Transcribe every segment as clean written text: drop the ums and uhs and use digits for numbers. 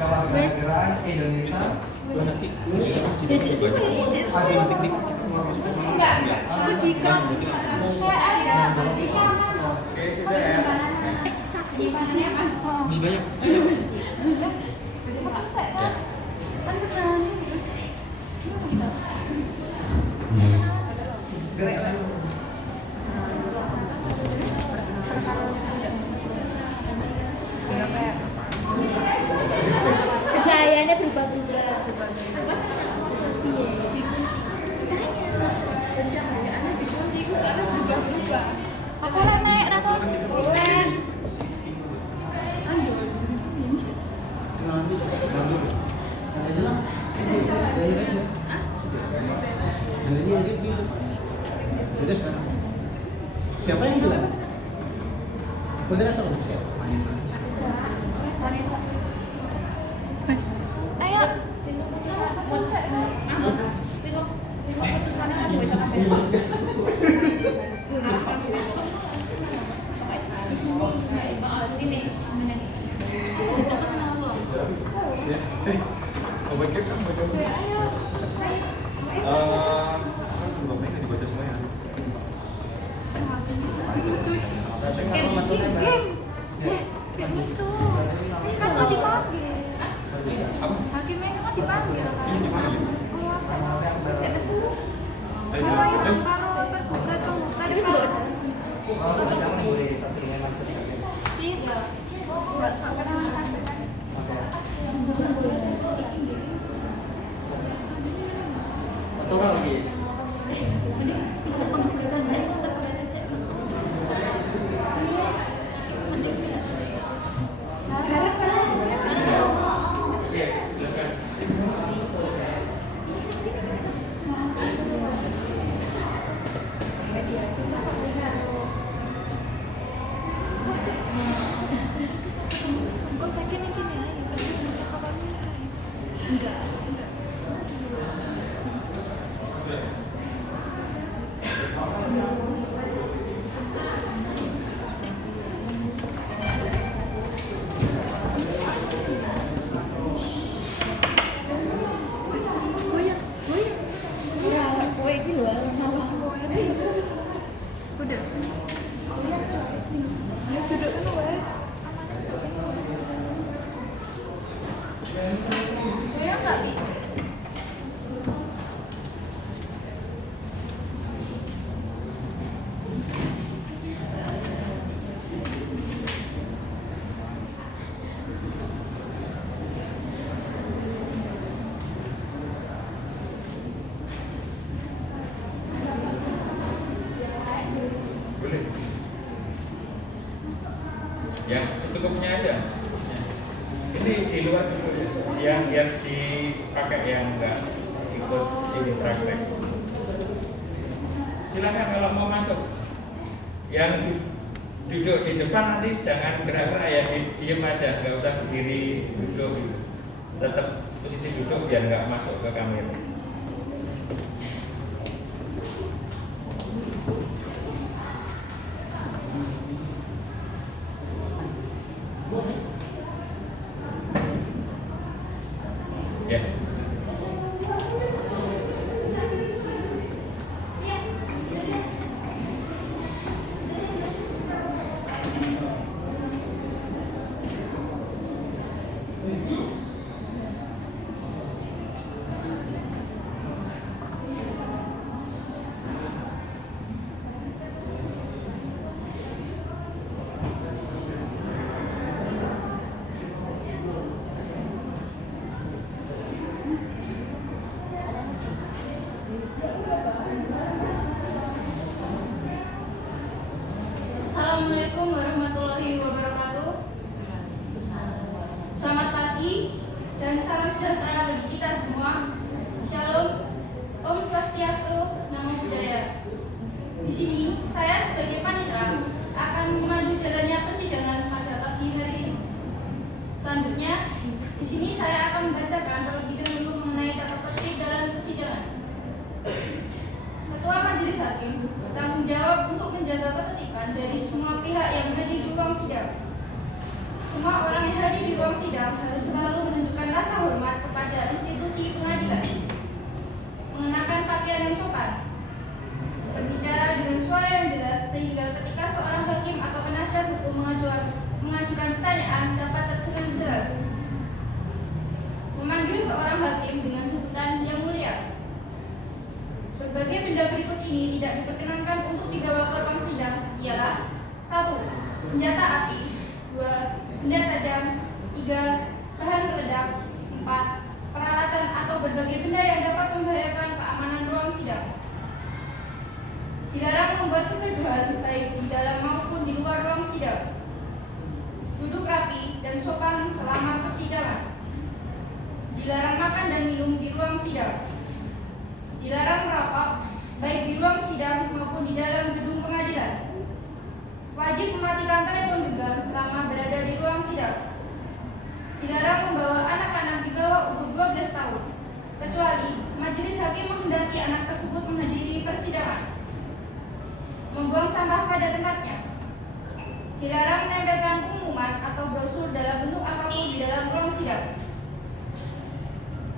Kewarganegaraan Indonesia. Itu di crop. Saksi masih banyak. Pencahayaannya berubah-ubah. Terus piye? Pencahayaannya dikunci itu sekarang berubah-ubah. Aku lah naik atau boleh? Siapa yang bilang? Bener atau siapa? Mas, ayo. Putusannya kan bisa dibaca semuanya. Kan mau dipanggil. Hakimnya kan dipanggil. Iya dipanggil. Yang secukupnya aja. Ini di luar cukup ya. Yang dipakai yang enggak ikut ini praktek. Silakan kalau mau masuk. Yang duduk di depan nanti jangan gerak-gerak ya, diem aja, nggak usah berdiri duduk. Tetap posisi duduk biar nggak masuk ke kamera. Ya. Assalamualaikum warahmatullahi wabarakatuh. Selamat pagi dan salam sejahtera bagi kita semua. Shalom, Om Swastiastu, Namo Buddhaya. Di sini saya sebagai panitia akan memandu jalannya persidangan pada pagi hari ini. Selanjutnya, di sini saya akan membacakan terlebih dahulu mengenai tata tertib dalam persidangan. Ketua Majelis Hakim bertanggung jawab untuk menjaga ketertiban dari semua pihak yang hadir di ruang sidang. Semua orang yang hadir di ruang sidang harus selalu menunjukkan Berbagai benda berikut ini tidak diperkenankan untuk dibawa ke ruang sidang ialah 1. Senjata api 2. Benda tajam 3. Bahan peledak 4. Peralatan atau berbagai benda yang dapat membahayakan keamanan ruang sidang. Dilarang membuat kegaduhan baik di dalam maupun di luar ruang sidang. Duduk rapi dan sopan selama persidangan. Dilarang makan dan minum di ruang sidang. Dilarang merokok baik di ruang sidang maupun di dalam gedung pengadilan. Wajib mematikan telepon genggam selama berada di ruang sidang. Dilarang membawa anak-anak di bawah umur 12 tahun, kecuali majelis hakim menghendaki anak tersebut menghadiri persidangan. Membuang sampah pada tempatnya. Dilarang menempelkan pengumuman atau brosur dalam bentuk apapun di dalam ruang sidang.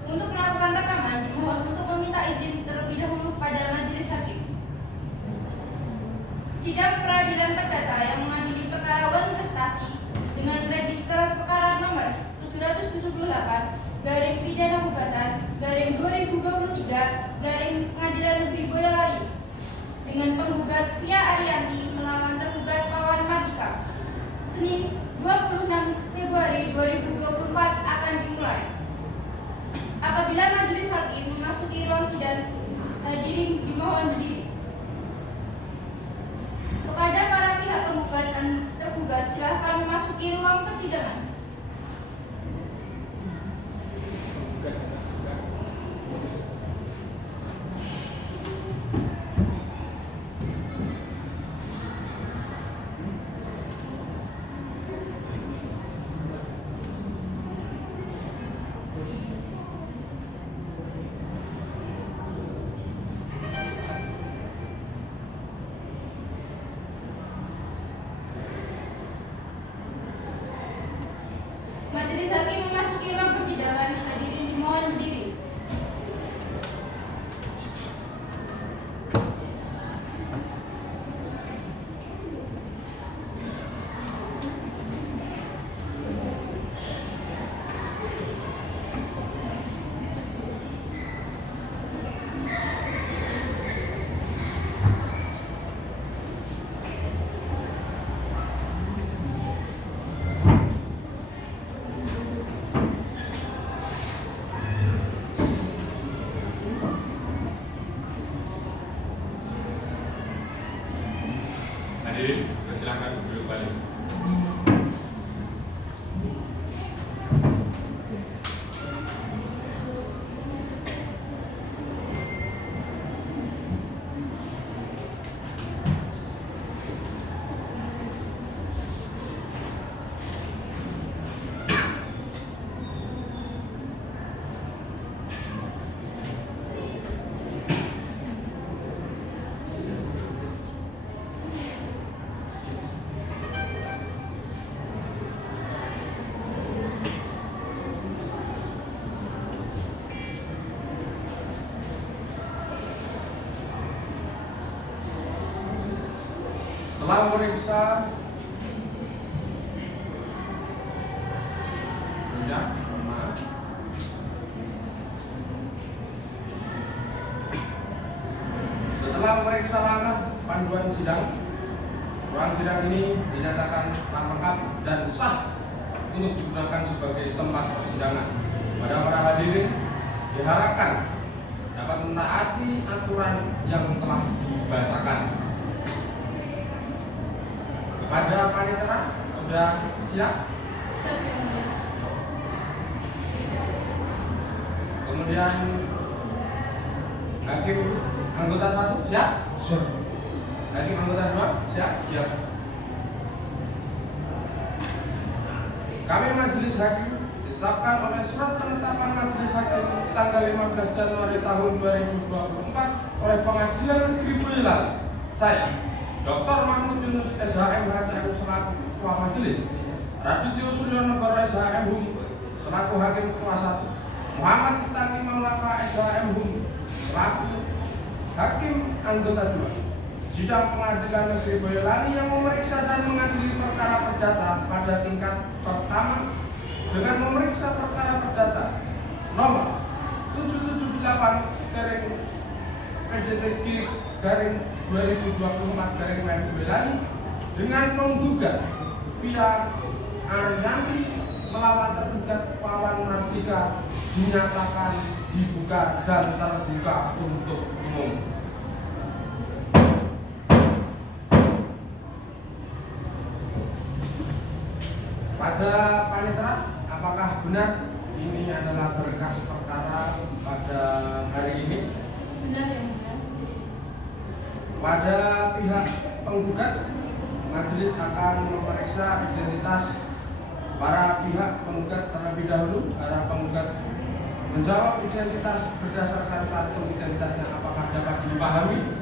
Untuk melakukan rekaman, dimohon untuk meminta izin terlebih dahulu pada majelis hakim. Sidang peradilan perdata yang mengadili perkara Wan Prestasi dengan register perkara nomor 778 pidana gugatan /2023 Pengadilan Negeri Boyolali dengan penggugat Via Arianti melawan tergugat Pawan Mardika. Senin 26 Februari 2024 akan dimulai. Apabila majelis hakim memasuki ruang sidang, hadirin dimohon berdiri. Kepada para pihak penggugat dan tergugat, silakan memasuki ruang persidangan. Majelis hakim memasuki ruang persidangan, hadirin dimohon berdiri. Hadirin, persilakan duduk balik. Setelah memeriksa langkah panduan sidang, ruang sidang ini dinyatakan telah lengkap dan sah untuk digunakan sebagai tempat persidangan. Pada para hadirin diharapkan dapat mentaati aturan yang telah dibacakan. Kepada panitera, sudah siap? Siap, Yang Mulia. Kemudian hakim anggota 1 siap? Siap. Hakim anggota 2 siap? Siap. Kami majelis hakim ditetapkan oleh surat penetapan majelis hakim tanggal 15 Januari tahun 2024 oleh Pengadilan Negeri Boyolali. Saya Dr. Mahmud Yunus SHM HCM selaku Ketua Majelis, Radityo Suryonegoro SHM HUM selaku Hakim Ketua 1, Muhammad Istaki Maulaka SHM HUM selaku Hakim Anggota 2, Sidang Pengadilan Negeri Boyolali yang memeriksa dan mengadili perkara perdata pada tingkat pertama dengan memeriksa perkara perdata nomor 778/PDAT LPDP/2024/Melani dengan penggugat via Arianti melawan tergugat Wawan Mardika dinyatakan dibuka dan terbuka untuk umum. Pada panitera, apakah benar ini adalah berkas perkara pada hari ini? Benar yang mulia. Pada pihak penggugat, majelis akan memeriksa identitas para pihak penggugat terlebih dahulu. Para penggugat menjawab identitas berdasarkan kartu identitasnya. Apakah dapat dipahami?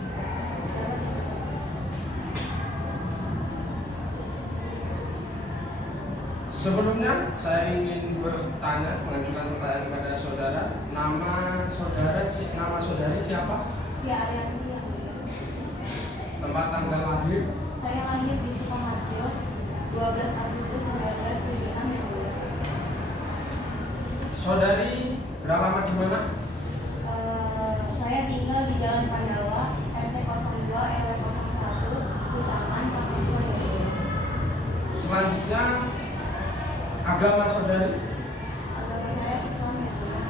Sebelumnya saya ingin bertanya, mengajukan pertanyaan kepada saudara. Nama saudari siapa? Ya, Arianti yang mulia. Tempat tanggal lahir? Saya lahir di Sukoharjo 12 Agustus 1976 yang mulia. Saudari beralamat di mana? Saya tinggal di Jalan Pandawa, RT 02 RW 01, Kucaman, Kampuswa yang mulia. Selanjutnya agama saudari? Agama saya Islam yang mulia.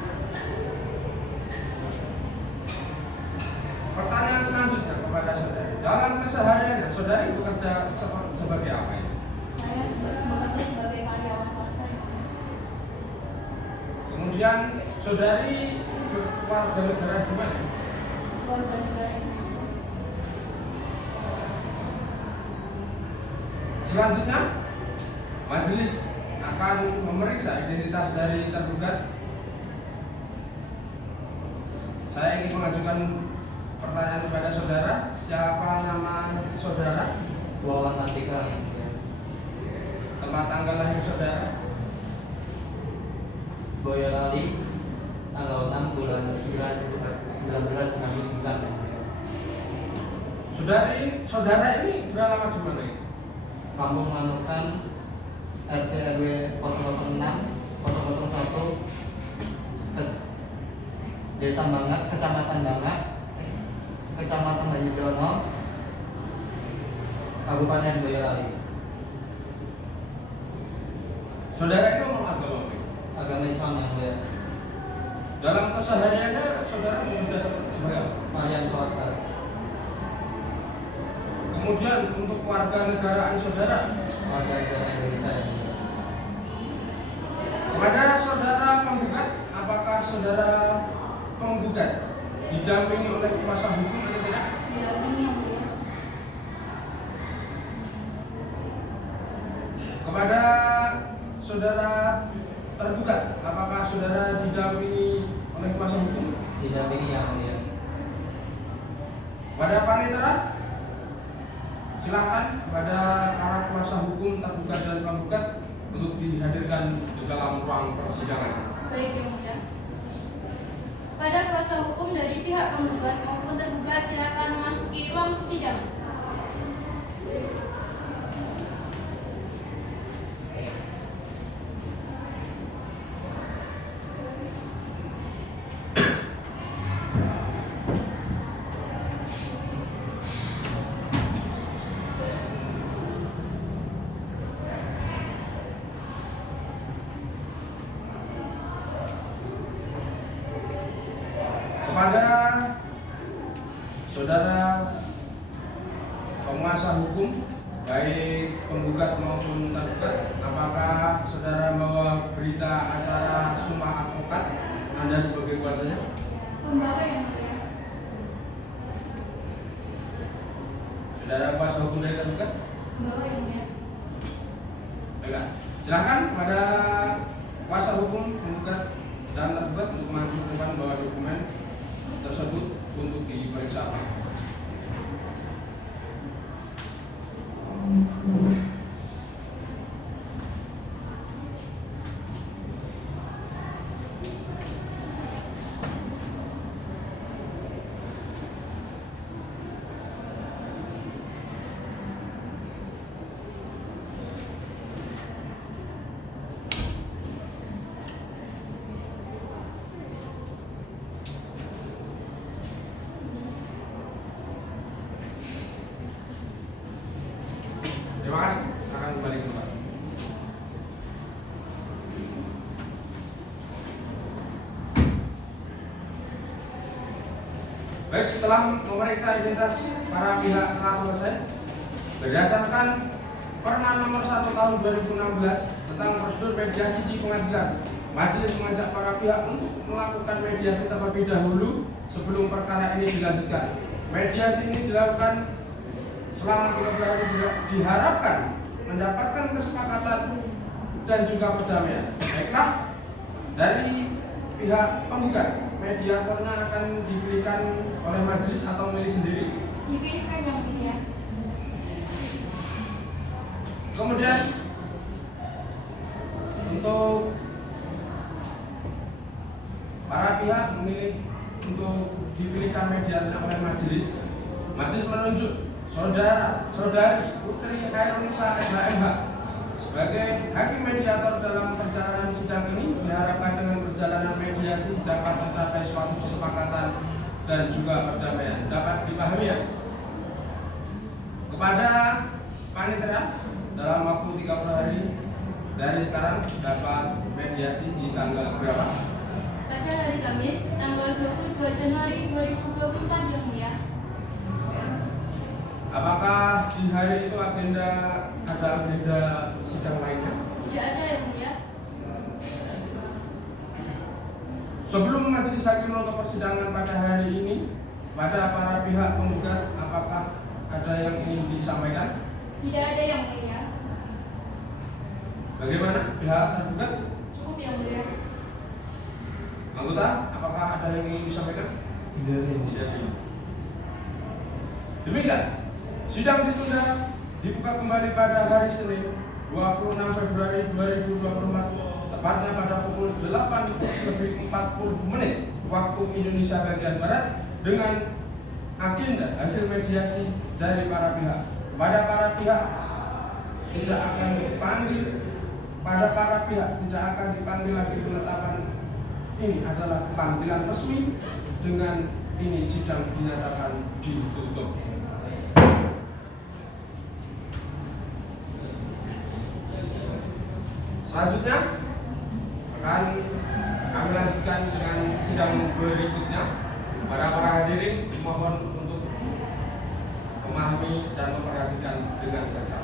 Pertanyaan selanjutnya kepada saudari. Dalam kesehariannya saudari bekerja sebagai apa ini? Saya bekerja sebagai karyawan swasta yang mulia. Kemudian saudari berwarga negara di mana? Warga negara Indonesia. Selanjutnya majelis akan memeriksa identitas dari tergugat. Saya ingin mengajukan pertanyaan kepada saudara. Siapa nama saudara? Wawan Mardika. Tempat tanggal lahir saudara? Boyolali, tanggal 6 bulan 1969. Saudara ini beralamat di mana ini? Kampung Manukan, RT RW 006 001, Desa Bangat, Kecamatan Bangat, Kecamatan Banyudono, Kabupaten Boyolali. Saudara itu mau agama apa? Agama Islam yang mulia. Dalam kesehariannya saudara bekerja sebagai apa? Pelayan swasta. Kemudian untuk warga negaraan saudara, Warga negara Indonesia yang mulia. kepada saudara penggugat, apakah saudara penggugat didampingi oleh kuasa hukum atau tidak? Didampingi yang mulia. Kepada saudara tergugat, apakah saudara didampingi oleh kuasa hukum? Didampingi yang mulia. Pada panitera, silakan kepada para kuasa hukum tergugat dan penggugat untuk dihadirkan di dalam ruang persidangan. Baik yang mulia. Pada kuasa hukum dari pihak penggugat maupun tergugat silakan memasuki ruang persidangan. Kepada saudara penguasa hukum, baik penggugat maupun tergugat, apakah saudara membawa berita acara Sumpah Advokat Anda sebagai kuasanya? Membawa yang mulia. Saudara kuasa hukum dari tergugat? Membawa yang mulia. Baiklah, silakan kepada kuasa hukum penggugat dan tergugat untuk maju ke depan membawa dokumen tersebut untuk diperiksa. Baik, setelah memeriksa identitas para pihak telah selesai, berdasarkan Permen Nomor 1 Tahun 2016 tentang prosedur mediasi di pengadilan, majelis mengajak para pihak untuk melakukan mediasi terlebih dahulu sebelum perkara ini dilanjutkan. Mediasi ini dilakukan selama 30 hari, diharapkan mendapatkan kesepakatan dan juga perdamaian. Baiklah, dari pihak penggugat, mediatornya akan dipilihkan oleh majelis atau milih sendiri. Dipilihkan yang mulia. Kemudian untuk para pihak memilih untuk dipilihkan mediatornya oleh majelis. Majelis menunjuk saudari Putri Khairunisa SHMH sebagai hakim mediator dalam perjalanan sidang ini. Diharapkan dengan perjalanan mediasi dapat tercapai suatu kesepakatan dan juga perdamaian. Dapat dipahami ya? Kepada panitia, dalam waktu 30 hari dari sekarang dapat mediasi di tanggal berapa? Pada hari Kamis, tanggal 22 Januari 2024 yang mulia. Apakah di hari itu ada agenda sidang lainnya? Tidak ada yang mulia. Sebelum majelis hakim menutup persidangan pada hari ini, pada para pihak penggugat, apakah ada yang ingin disampaikan? Tidak ada yang mulia. Bagaimana pihak tergugat? Cukup yang mulia. Anggota, apakah ada yang ingin disampaikan? Tidak. Demikian, sidang ditunda dibuka kembali pada hari Senin 26 Februari 2024 tepatnya pada pukul 8:40 waktu Indonesia bagian Barat dengan agenda hasil mediasi dari para pihak. Pada para pihak tidak akan dipanggil lagi. Penetapan ini adalah panggilan resmi. Dengan ini sidang dinyatakan ditutup. Selanjutnya akan kami lanjutkan dengan sidang berikutnya. Para hadirin mohon untuk memahami dan memperhatikan dengan sajak.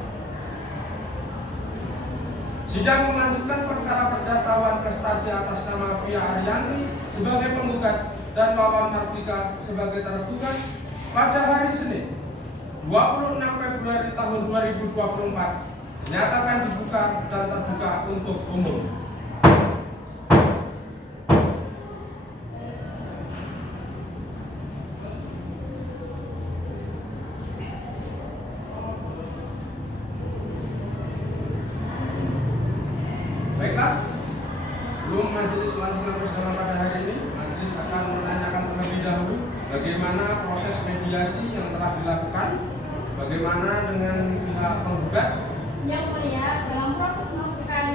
Sidang melanjutkan perkara perdata Wan Prestasi atas nama Via Ariyanti sebagai penggugat dan Wawan Martika sebagai tergugat pada hari Senin 26 Februari tahun 2024 dinyatakan dibuka dan terbuka untuk umum. Baiklah, sebelum majelis melanjutkan persidangan pada hari ini, majelis akan menanyakan terlebih dahulu bagaimana proses mediasi yang telah dilakukan, bagaimana dengan pihak penggugat. Yang mulia, dalam proses melakukan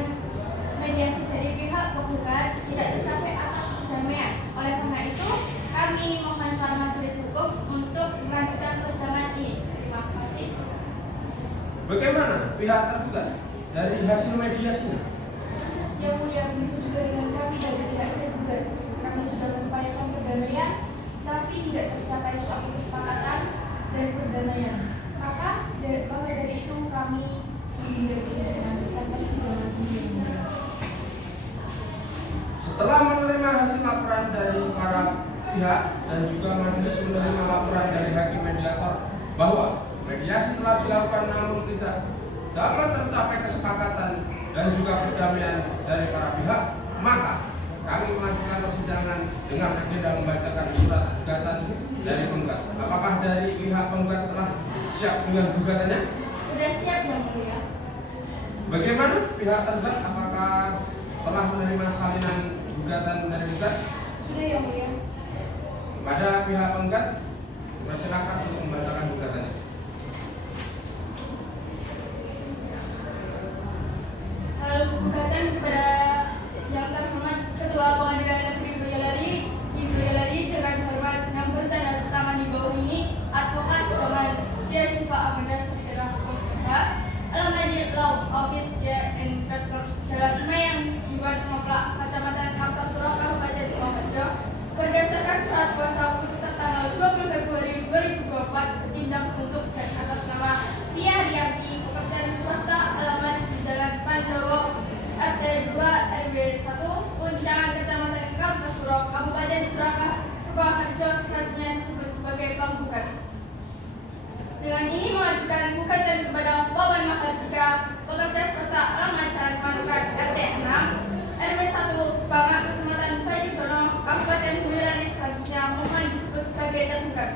mediasi dari pihak penggugat tidak tercapai atas perdamaian. Oleh karena itu, kami mohon para majelis hukum untuk melanjutkan persidangan ini. Terima kasih. Bagaimana pihak tergugat dari hasil mediasinya? Yang mulia, begitu juga dengan kami dari pihak tergugat. Kami sudah mengupayakan perdamaian, tapi tidak tercapai suatu kesepakatan dan perdamaian. Maka dari itu kami melanjutkan persidangan ini. Setelah menerima hasil laporan dari para pihak dan juga majelis menerima laporan dari hakim mediator bahwa mediasi telah dilakukan namun tidak dapat tercapai kesepakatan dan juga perdamaian dari para pihak, maka kami melanjutkan persidangan dengan agenda membacakan surat gugatan dari penggugat. Apakah dari pihak penggugat telah siap dengan gugatannya? Sudah siap yang mulia. Bagaimana pihak tergugat? Apakah telah menerima salinan gugatan dari penggugat? Sudah yang mulia. Pada pihak penggugat, silakan untuk membacakan gugatannya. Gugatan kepada yang terhormat Ketua Pengadilan Negeri Boyolali, Ibu Boyolali dengan hormat yang bertanda tangan di bawah ini, Advokat Roman Dia Siva Amanda Secara Hukum Pihak, Alamadil Law Office Dia and Jalan Mayang Jiwan Ngoplak, Kecamatan Kartosuro, Kabupaten Purworejo, berdasarkan surat kuasa putus tanggal 22 tergugat. Dengan ini mengajukan gugatan kepada Wawan Mahardika, pekerja serta alamat Jalan Manukan RT 6 RW 1 Bangak Kecamatan Banyudono Kabupaten Boyolali selanjutnya mohon disebut sebagai tergugat.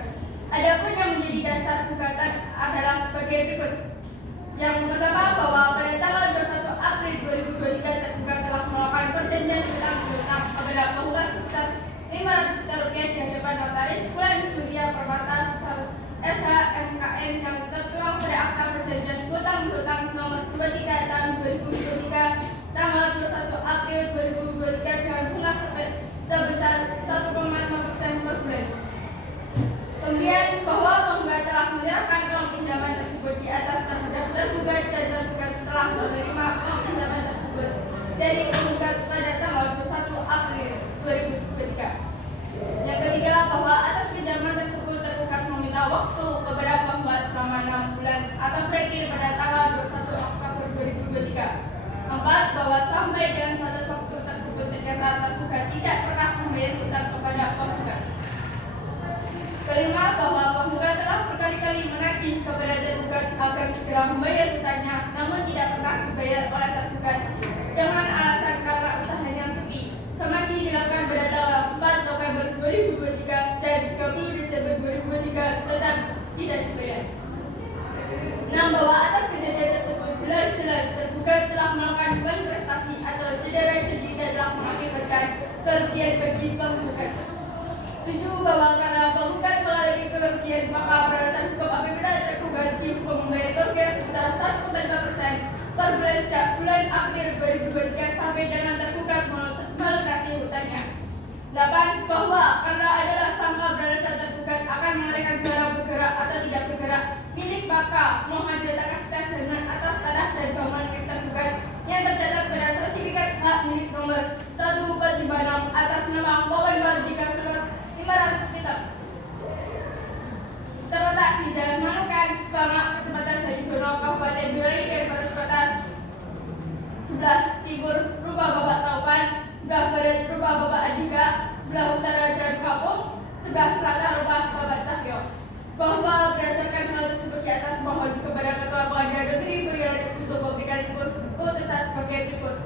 Adapun yang menjadi dasar gugatan adalah sebagai berikut. Yang pertama, bahwa pada tanggal 21 April 2023 tergugat telah melakukan perjanjian utang piutang kepada penggugat sebesar Rp500 juta di hadapan notaris bulan Julia Permata SHMKN yang tertuang pada akta perjanjian utang piutang nomor 23 tahun 2023 tanggal 21 April 2023 dengan bunga sebesar 1,5% per bulan. Kemudian bahwa penggugat telah menyerahkan uang pinjaman tersebut di atas terhadap tergugat dan tergugat telah menerima uang pinjaman tersebut dari penggugat pada tanggal 21 April 2023. Yang ketiga, bahwa atas pinjaman tersebut tergugat meminta waktu kepada penggugat selama 6 bulan atau berakhir pada tanggal 21 Oktober 2023. 4. Bahwa sampai dengan batas waktu tersebut ternyata tergugat tidak pernah membayar hutang kepada penggugat. Kelima, bahwa penggugat telah berkali-kali menagih kepada tergugat agar segera membayar hutangnya, namun tidak pernah dibayar oleh tergugat dengan alasan karena usahanya sepi. Somasi dilakukan pada tanggal 4 November 2023 dan 30 Desember 2023 tetap tidak dibayar. 6. Bahwa atas kejadian tersebut jelas-jelas tergugat telah melakukan beban prestasi atau cedera jadi dan telah mengakibatkan kerugian bagi penggugat. 7. Bahwa karena penggugat mengalami kerugian maka berdasarkan hukum apabila tergugat dihukum membayar kerugian sebesar 1,5% per bulan sejak bulan April 2023 sampai dengan tergugat melunasi hutangnya. 8. Bahwa karena adalah sangka berdasar tergugat akan mengalihkan barang bergerak atau tidak bergerak milik maka mohon diletakkan jaminan atas tanah dan bangunan milik tergugat yang tercatat pada sertifikat hak milik nomor 1456 atas nama Wawan Mahardika seluas 500 meter terletak di Jalan Manukan, Bangak, Kecamatan Banyudono, Kabupaten Boyolali dan batas-batas sebelah timur rumah Bapak Taufan, sebelah barat rumah Bapak Andika, sebelah utara Jalan Kapung, sebelah selatan rumah Bapak Cahyo. Bahwa berdasarkan hal tersebut di atas mohon kepada Ketua Pengadilan Negeri Boyolali untuk memberikan putusan sebagai berikut.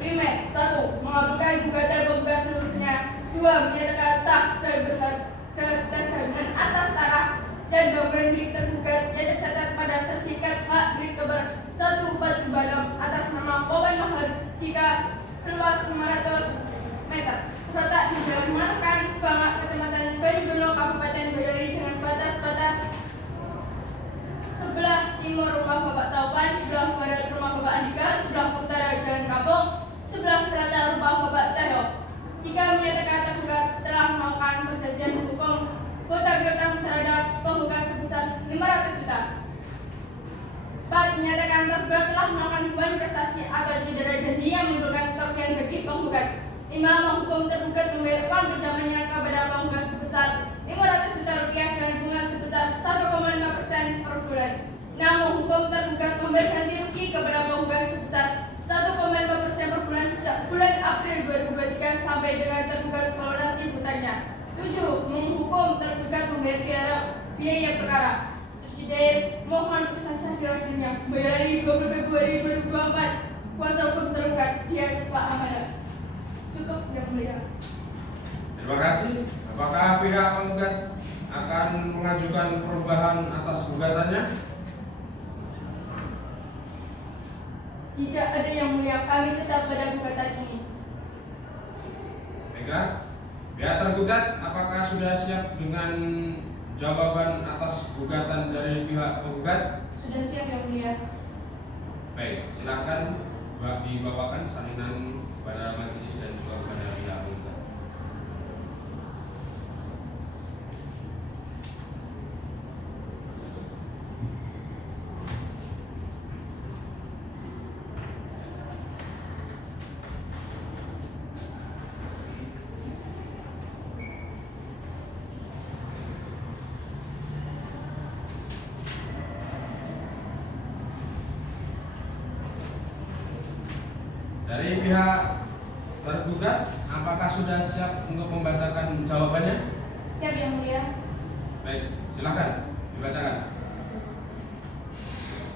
Primer, 1. Mengabulkan gugatan penggugat seluruhnya. 2. Menyatakan sah dan berharga jaminan atas tanah dan bangunan milik tergugat yang tercatat pada sertifikat hak milik nomor 1456 atas nama Wawan Mahardika seluas 500 meter terletak di Jalan Manukan, Bangak, Kecamatan Banyudono, Kabupaten Boyolali dengan batas-batas sebelah timur rumah Bapak Taufan, sebelah barat rumah Bapak Andika, sebelah utara Jalan Kapung, sebelah selatan rumah Bapak Cahyo. 3. Menyatakan tergugat telah melakukan perjanjian hukum hutang piutang terhadap penggugat sebesar 500 juta. 4. Menyatakan tergugat telah melakukan beban prestasi atau cedera janji yang menimbulkan kerugian bagi penggugat. 5. Menghukum tergugat membayar uang pinjamannya kepada penggugat sebesar Rp500 juta dengan bunga sebesar 1,5% per bulan. 6. Menghukum tergugat membayar ganti rugi kepada penggugat sebesar 1,5% per bulan sejak bulan April 2023 sampai dengan tergugat melunasi hutangnya. 7. Menghukum tergugat membayar biaya perkara. Subsidiar mohon putusan sah diadilnya. Boyolali 20 Februari 2024. Kuasa hukum tergugat Dias Pak Amanah. Cukup yang mulia. Terima kasih. Apakah pihak penggugat akan mengajukan perubahan atas gugatannya? Tidak ada yang mulia, kami tetap pada gugatan ini. Baiklah. Pihak tergugat apakah sudah siap dengan jawaban atas gugatan dari pihak penggugat? Sudah siap yang mulia. Baik, silakan dibawakan salinan kepada majelis dan juga kepada pihak penggugat. Dari pihak tergugat, apakah sudah siap untuk membacakan jawabannya? Siap yang mulia. Baik, silakan dibacakan.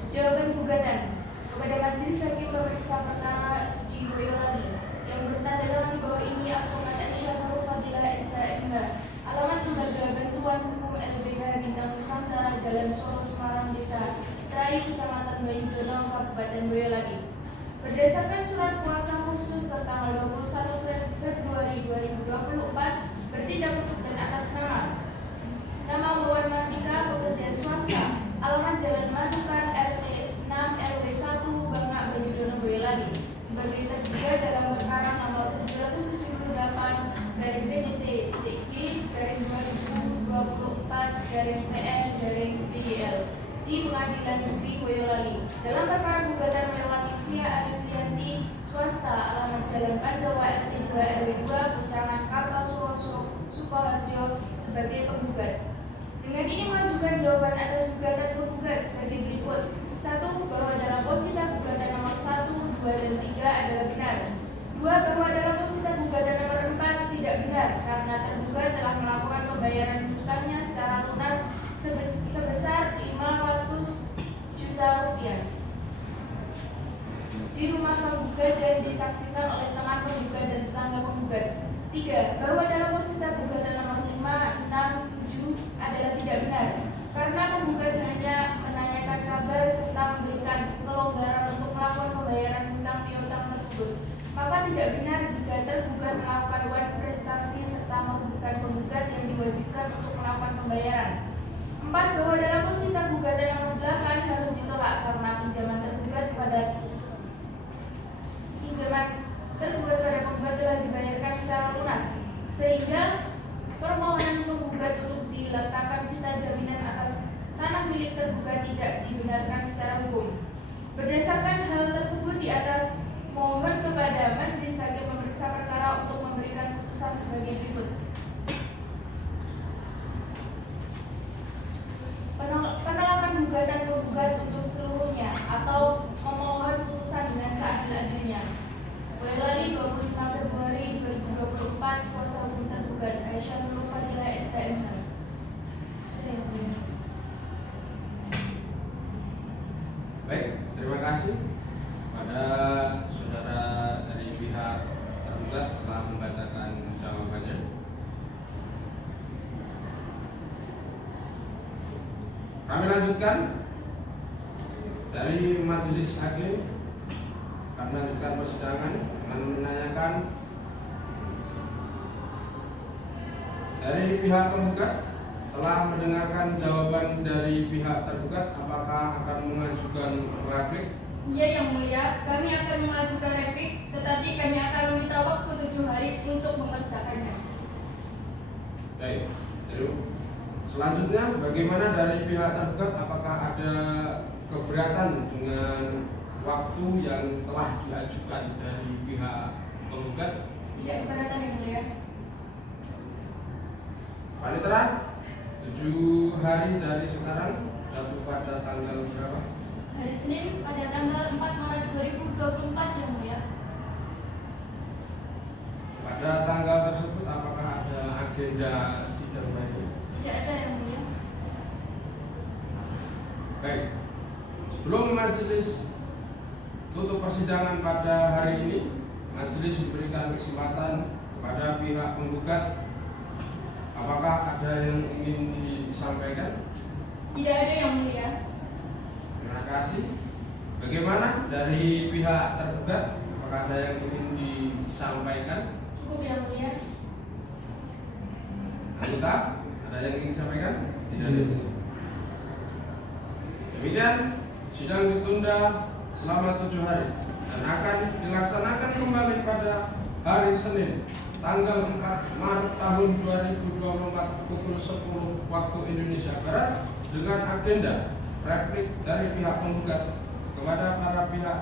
Jawaban gugatan kepada Majelis Hakim Pemeriksa Perkara di Boyolali yang bertanda tangan di bawah ini Advokat Aisyah Nurul Fadilah SHMH, alamat Lembaga Bantuan Hukum LBH Bintang Nusantara, Jalan Solo Semarang, Desa Terayu, Kecamatan Banyudono, Kabupaten Boyolali. Berdasarkan surat kuasa khusus tertanggal 21 Februari 2024 bertindak untuk dan atas nama Wawan Mardika, pekerja swasta, alamat Jalan Madukan, RT 6 RW 1 Bangka, Banyudono, Boyolali, sebagai tergugat dalam perkara nomor 778 dari BNT-G/2024 PN/PL di Pengadilan Negeri Boyolali dalam perkara gugatan melewati via Arifianti swasta, alamat Jalan Pandawa RT 2 RW 2 Pucangan, Kartasuro, Sukoharjo sebagai penggugat. Dengan ini mengajukan jawaban atas gugatan penggugat sebagai berikut. 1. Bahwa dalam posisi gugatan nomor 1, 2, dan 3 adalah benar. 2. Bahwa dalam posisi gugatan nomor 4 tidak benar karena tergugat telah melakukan pembayaran hutangnya secara lunas sebesar 500 juta rupiah di rumah penggugat dan disaksikan oleh teman penggugat dan tetangga penggugat. 3. Bahwa dalam posisi gugatan nomor 5, 6, 7 adalah tidak benar karena penggugat hanya menanyakan kabar serta memberikan kelonggaran untuk melakukan pembayaran hutang piutang tersebut. Maka tidak benar jika tergugat melakukan wan prestasi serta merugikan penggugat yang diwajibkan untuk melakukan pembayaran. 4. Bahwa dalam posisi gugatan nomor 8 harus ditolak karena pinjaman tergugat pada penggugat telah dibayarkan secara lunas, sehingga permohonan penggugat untuk diletakkan sita jaminan atas tanah milik tergugat tidak dibenarkan secara hukum. Berdasarkan hal tersebut di atas, mohon kepada Majelis Hakim Pemeriksa Perkara untuk memberikan putusan sebagai berikut. Penolakan gugatan penggugat untuk seluruhnya atau memohon putusan dengan seadil-adilnya. Boyolali 25 Februari 2024, kuasa hukum tergugat Aisyah Nurul Fadilah SHMH. Sudah yang mulia. Baik, terima kasih pada saudara dari pihak tergugat telah membacakan jawabannya. Kami lanjutkan dari Majelis Hakim. Kami lanjutkan persidangan dengan menanyakan dari pihak penggugat telah mendengarkan jawaban dari pihak tergugat, apakah akan mengajukan replik? Iya yang mulia, kami akan mengajukan replik, tetapi kami akan meminta waktu 7 hari untuk mengerjakannya. Baik, jadi selanjutnya bagaimana dari pihak tergugat, apakah ada keberatan dengan waktu yang telah diajukan dari pihak penggugat? Tidak keberatan yang mulia. Panitera, 7 hari dari sekarang jatuh pada tanggal berapa? Hari Senin pada tanggal 4 Maret 2024 yang mulia. Pada tanggal tersebut apakah ada agenda sidang lainnya? Tidak ada yang mulia. Baik, sebelum majelis tutup persidangan pada hari ini, majelis memberikan kesempatan kepada pihak penggugat. Apakah ada yang ingin disampaikan? Tidak ada yang mulia. Terima kasih. Bagaimana dari pihak tergugat? Apakah ada yang ingin disampaikan? Cukup yang mulia. Anggota, ada yang ingin disampaikan? Tidak ada. Demikian, sidang ditunda selama 7 hari dan akan dilaksanakan kembali pada hari Senin tanggal 4 Maret tahun 2024 pukul 10 waktu Indonesia Barat dengan agenda replik dari pihak penggugat kepada para pihak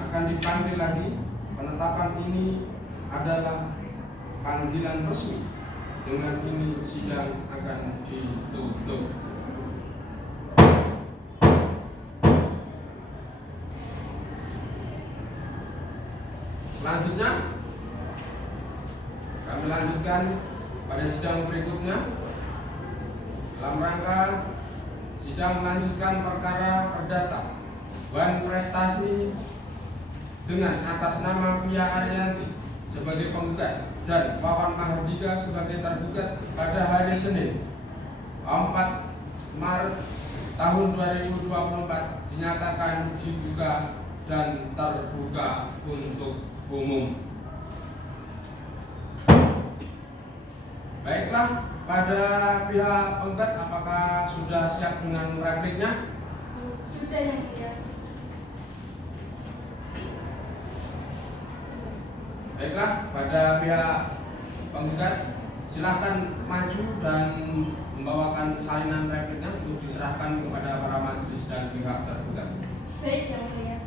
akan dipanggil lagi. Penetapan ini adalah panggilan resmi. Dengan ini sidang akan ditutup. Selanjutnya kami lanjutkan pada sidang berikutnya dalam rangka sidang melanjutkan perkara perdata Wan Prestasi dengan atas nama Via Arianti sebagai penggugat dan Wawan Mahardika sebagai tergugat pada hari Senin 4 Maret tahun 2024 dinyatakan dibuka dan terbuka untuk umum. Baiklah, pada pihak penggugat apakah sudah siap dengan repliknya? Sudah yang mulia. Baiklah, pada pihak penggugat silahkan maju dan membawakan salinan repliknya untuk diserahkan kepada para majelis dan pihak tergugat. Baik yang mulia.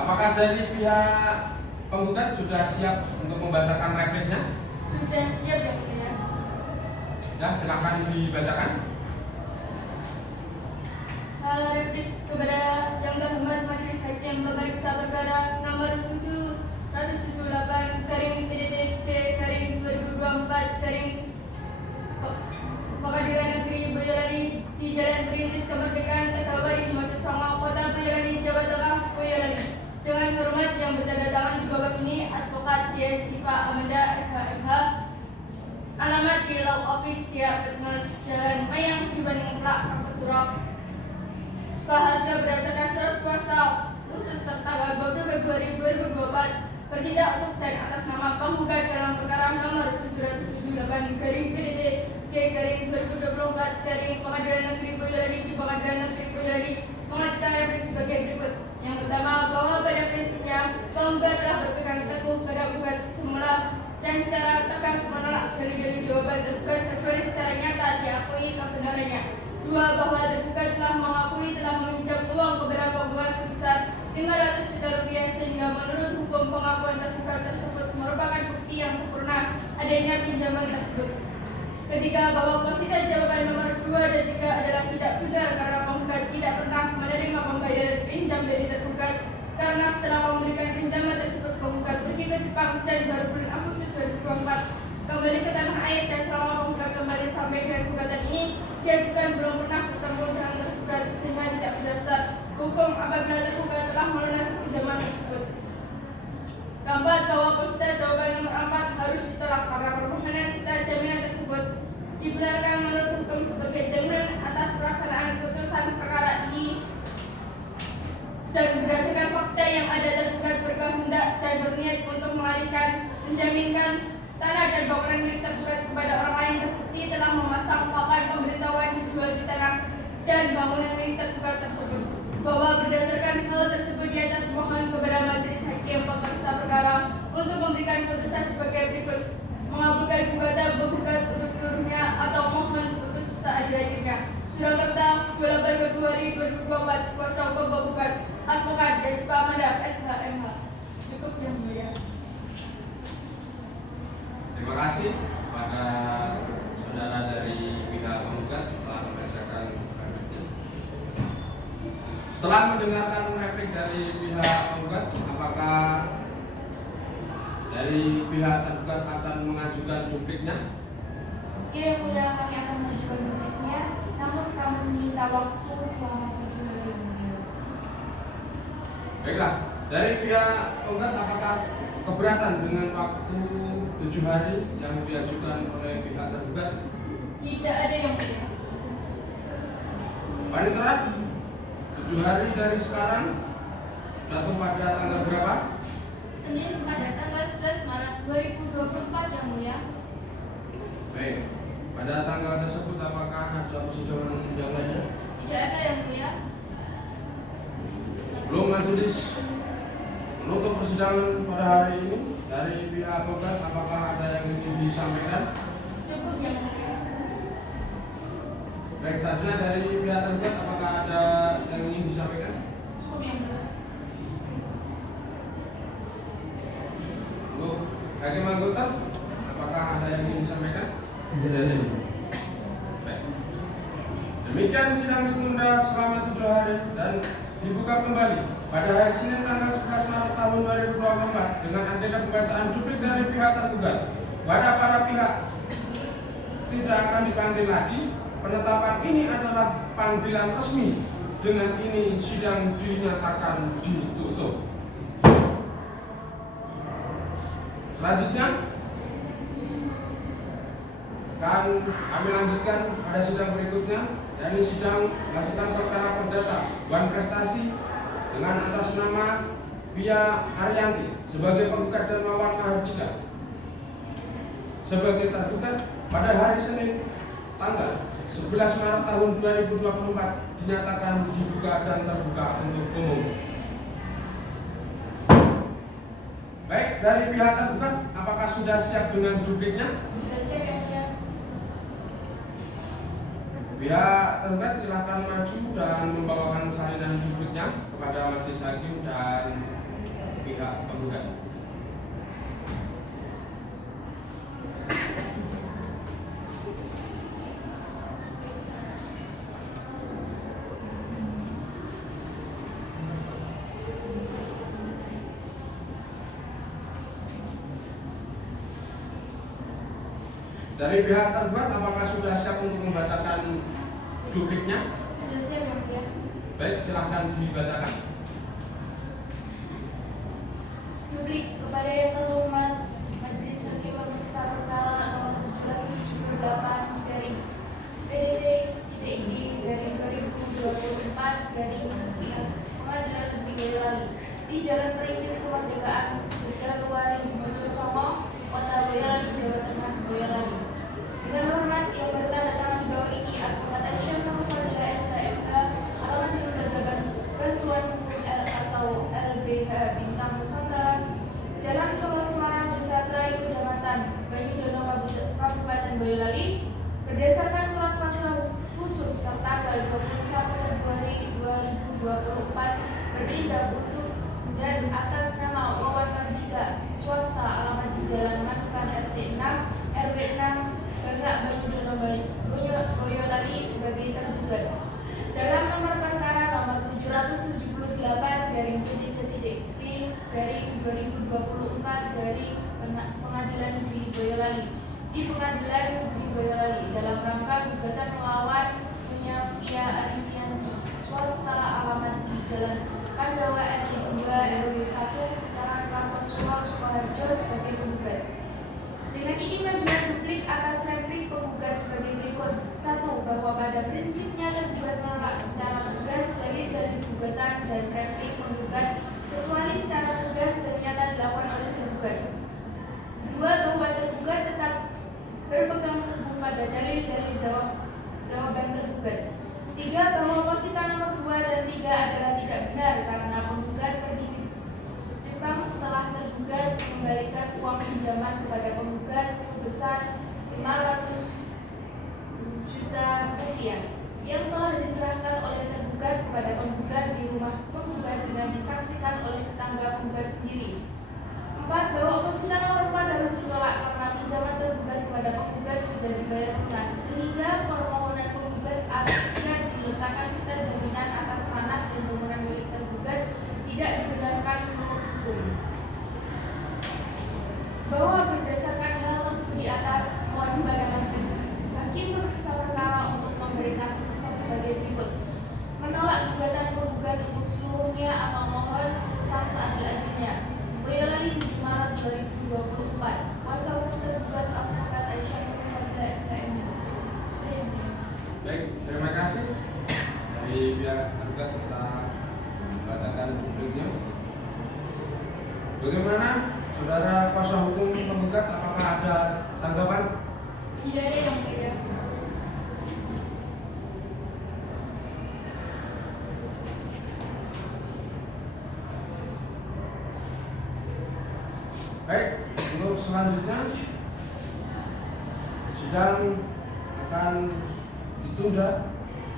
Apakah dari pihak penggugat sudah siap untuk membacakan repliknya? Sudah siap yang mulia. Ya, silakan dibacakan. Hal replik kepada yang terhormat Majelis Hakim Pemeriksa Perkara nomor 778 PDTT 2024 Pengadilan Negeri Boyolali di Jalan Perintis Kemerdekaan Tegalwaring Mojosongo, Kota Boyolali, Jawa Tengah, Boyolali. Dengan hormat yang bertanda tangan di bawah ini, Advokat Siva Amanda SHMH, alamat di Law Office dia Petnal Jalan Mayang di Bandung Plak, Kartosuro, Sukoharjo berdasarkan surat kuasa khusus tertanggal 20 Februari 2024 bertindak untuk dan atas nama penggugat dalam perkara nomor 778 PDT 2024 Pengadilan Negeri Boyolali di Pengadilan Negeri Boyolali mengajukan replik sebagai berikut. Yang pertama, bahwa pada prinsipnya penggugat telah berpegang teguh pada gugat semula dan secara tegas menolak dalil-dalil jawaban tergugat kecuali secara nyata diakui kebenarannya. Dua, bahwa tergugat telah mengakui telah meminjam uang kepada penggugat sebesar 500 juta rupiah sehingga menurut hukum pengakuan tergugat tersebut merupakan bukti yang sempurna adanya pinjaman tersebut. Ketiga, bahwa posisi jawaban nomor 2 dan 3 adalah tidak benar karena penggugat tidak pernah menerima pembayaran pinjam dari tergugat karena setelah memberikan pinjaman tersebut penggugat pergi ke Jepang dan baru bulan Agustus 2024 kembali ke tanah air dan selama penggugat kembali sampai dengan gugatan ini diajukan belum pernah bertemu dengan tergugat sehingga tidak berdasar hukum apabila tergugat telah melunasi pinjaman tersebut. Keempat, bahwa posisi jawaban nomor 4 harus ditolak karena permohonan sita jaminan tersebut dibenarkan menurut hukum sebagai jaminan atas pelaksanaan putusan perkara ini dan berdasarkan fakta yang ada tergugat berkehendak dan berniat untuk mengalihkan, menjaminkan tanah dan bangunan milik tergugat kepada orang lain terbukti telah memasang papan pemberitahuan dijual di tanah dan bangunan milik tergugat tersebut. Bahwa berdasarkan hal tersebut di atas mohon kepada Majelis Hakim Pemeriksa Perkara untuk memberikan putusan sebagai berikut: mengabulkan gugatan penggugat untuk seluruhnya atau mohon putus seadil-adilnya. Surakarta 28 Februari 2024. Kuasa hukum penggugat Advokat Siva Amanda SHMH. Cukup yang mulia. Terima kasih kepada saudara dari pihak penggugat telah membacakan repliknya. Setelah mendengarkan replik dari pihak penggugat, apakah dari pihak tergugat akan mengajukan dupliknya? Ya yang mulia, kami akan mengajukan dupliknya, namun kami meminta waktu selama 7 hari yang mulia. Baiklah, dari pihak penggugat apakah keberatan dengan waktu 7 hari yang diajukan oleh pihak tergugat? Tidak ada yang mulia. Panitera, 7 hari dari sekarang jatuh pada tanggal berapa? Senin pada tanggal 11 Maret 2024 yang mulia. Baik, pada tanggal tersebut apakah ada persidangan yang lainnya? Tidak ada yang mulia. Belum majelis menutup persidangan pada hari ini. Dari pihak penggugat apakah ada yang ingin disampaikan? Cukup yang mulia. Baik, selanjutnya dari pihak tergugat apakah ada yang ingin disampaikan? Cukup yang mulia. Untuk hakim anggota Demikian sidang ditunda selama 7 hari dan dibuka kembali pada hari Senin tanggal 11 Maret tahun 2024 dengan agenda pembacaan duplik dari pihak tergugat. Pada para pihak tidak akan dipanggil lagi. Penetapan ini adalah panggilan resmi. Dengan ini sidang dinyatakan ditutup. Selanjutnya akan kami lanjutkan pada sidang berikutnya, yakni sidang lanjutan perkara perdata Wan Prestasi dengan atas nama Via Haryanti sebagai penggugat dan Wawan Mahardika sebagai tergugat pada hari Senin tanggal 11 Maret tahun 2024 dinyatakan dibuka dan terbuka untuk umum. Baik, dari pihak tergugat, apakah sudah siap dengan dupliknya? Sudah siap ya mulia. Pihak tergugat silakan maju dan membawakan salinan dupliknya kepada majelis hakim dan pihak penggugat. Dari pihak tergugat, apakah sudah siap untuk membacakan dupliknya? Sudah siap ya mulia. Baik, silahkan dibacakan. Duplik kepada yang terhormat Majelis Hakim Pemeriksa Perkara nomor 778 dari PDT-ID dari 2024 dari Pengadilan Negeri Boyolali di Jalan Perintis Kemerdekaan Berdauari Mojosongo, Kota Boyolali, Jawa Tengah, Boyolali. Dengan hormat yang bertanda tangan di bawah ini, Advokat Aisyah Nurfadilah SHMH, alamat di Lembaga Bantuan Hukum L atau LBH Bintang Nusantara, Jalan Solo Semarang, Desa Trai, Kecamatan Banyudono, Kabupaten Boyolali, berdasarkan surat kuasa khusus tertanggal 21 Februari 2024 bertindak untuk dan atas nama Wawan Mahardika, swasta, alamat di Jalan Manukan RT 6 RW 6 Bangak Banyudono Boyolali sebagai tergugat dalam nomor perkara nomor 778 dari PDT-P dari 2024 dari Pengadilan Negeri Boyolali di Pengadilan Negeri Boyolali dalam rangka gugatan melawan Via Arifianti, swasta, alamat di Jalan Pandawa RT 2 RW 1 Kecamatan Kartosulo, Sukoharjo sebagai penggugat. Dengan ini mengajukan duplik atas replik penggugat sebagai berikut. 1. Bahwa pada prinsipnya tergugat menolak secara tegas dalil dari gugatan dan replik penggugat kecuali secara tegas dan nyata dilakukan oleh tergugat. 2. Bahwa tergugat tetap berpegang teguh pada dalil-dalil jawaban tergugat. 3. Bahwa posita nomor 2 dan 3 adalah tidak benar karena penggugat pergi ke Jepang setelah tergugat mengembalikan uang pinjaman kepada penggugat sebesar 500 juta rupiah yang telah diserahkan oleh tergugat kepada penggugat di rumah penggugat dengan disaksikan oleh tetangga penggugat sendiri. 4. Bahwa posita nomor 4 harus ditolak karena pinjaman tergugat kepada penggugat sudah dibayar lunas sehingga permohonan penggugat akhirnya diletakkan sita jaminan atas tanah dan bangunan milik tergugat tidak dibenarkan menurut hukum. Bahwa berdasarkan hal tersebut di atas, mohon kepada majelis hakim pemeriksa perkara untuk memberikan putusan sebagai berikut: menolak gugatan penggugat untuk seluruhnya atau mohon putusan seadil-adilnya. Boyolali 7 Maret 2024. Kuasa hukum tergugat Advokat Aisyah Nurfadilah SHM. Baik, terima kasih dari pihak tergugat kita bacakan dupliknya. Bagaimana saudara kuasa hukum penggugat, apakah ada tanggapan? Tidak ada yang beda. Baik, untuk selanjutnya sidang akan ditunda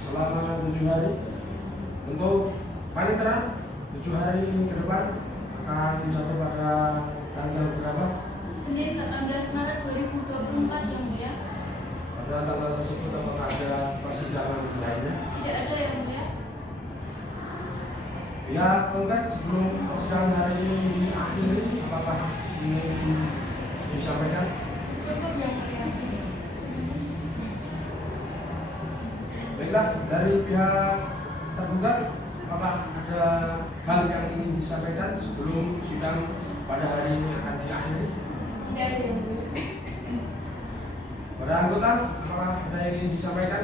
selama 7 hari. Untuk panitera 7 hari ke depan akan jatuh pada tanggal berapa? Senin 18 Maret 2024 yang mulia. pada tanggal tersebut apakah ada persidangan lainnya? Tidak ada yang mulia. Ya, penggugat sebelum persidangan hari ini diakhiri, apakah ingin disampaikan? Cukup yang mulia. Baiklah, dari pihak tergugat, apakah ada hal yang ingin disampaikan sebelum sidang pada hari ini akan diakhiri? Tidak ada yang mulia. Pada anggota, apakah ada yang ingin disampaikan?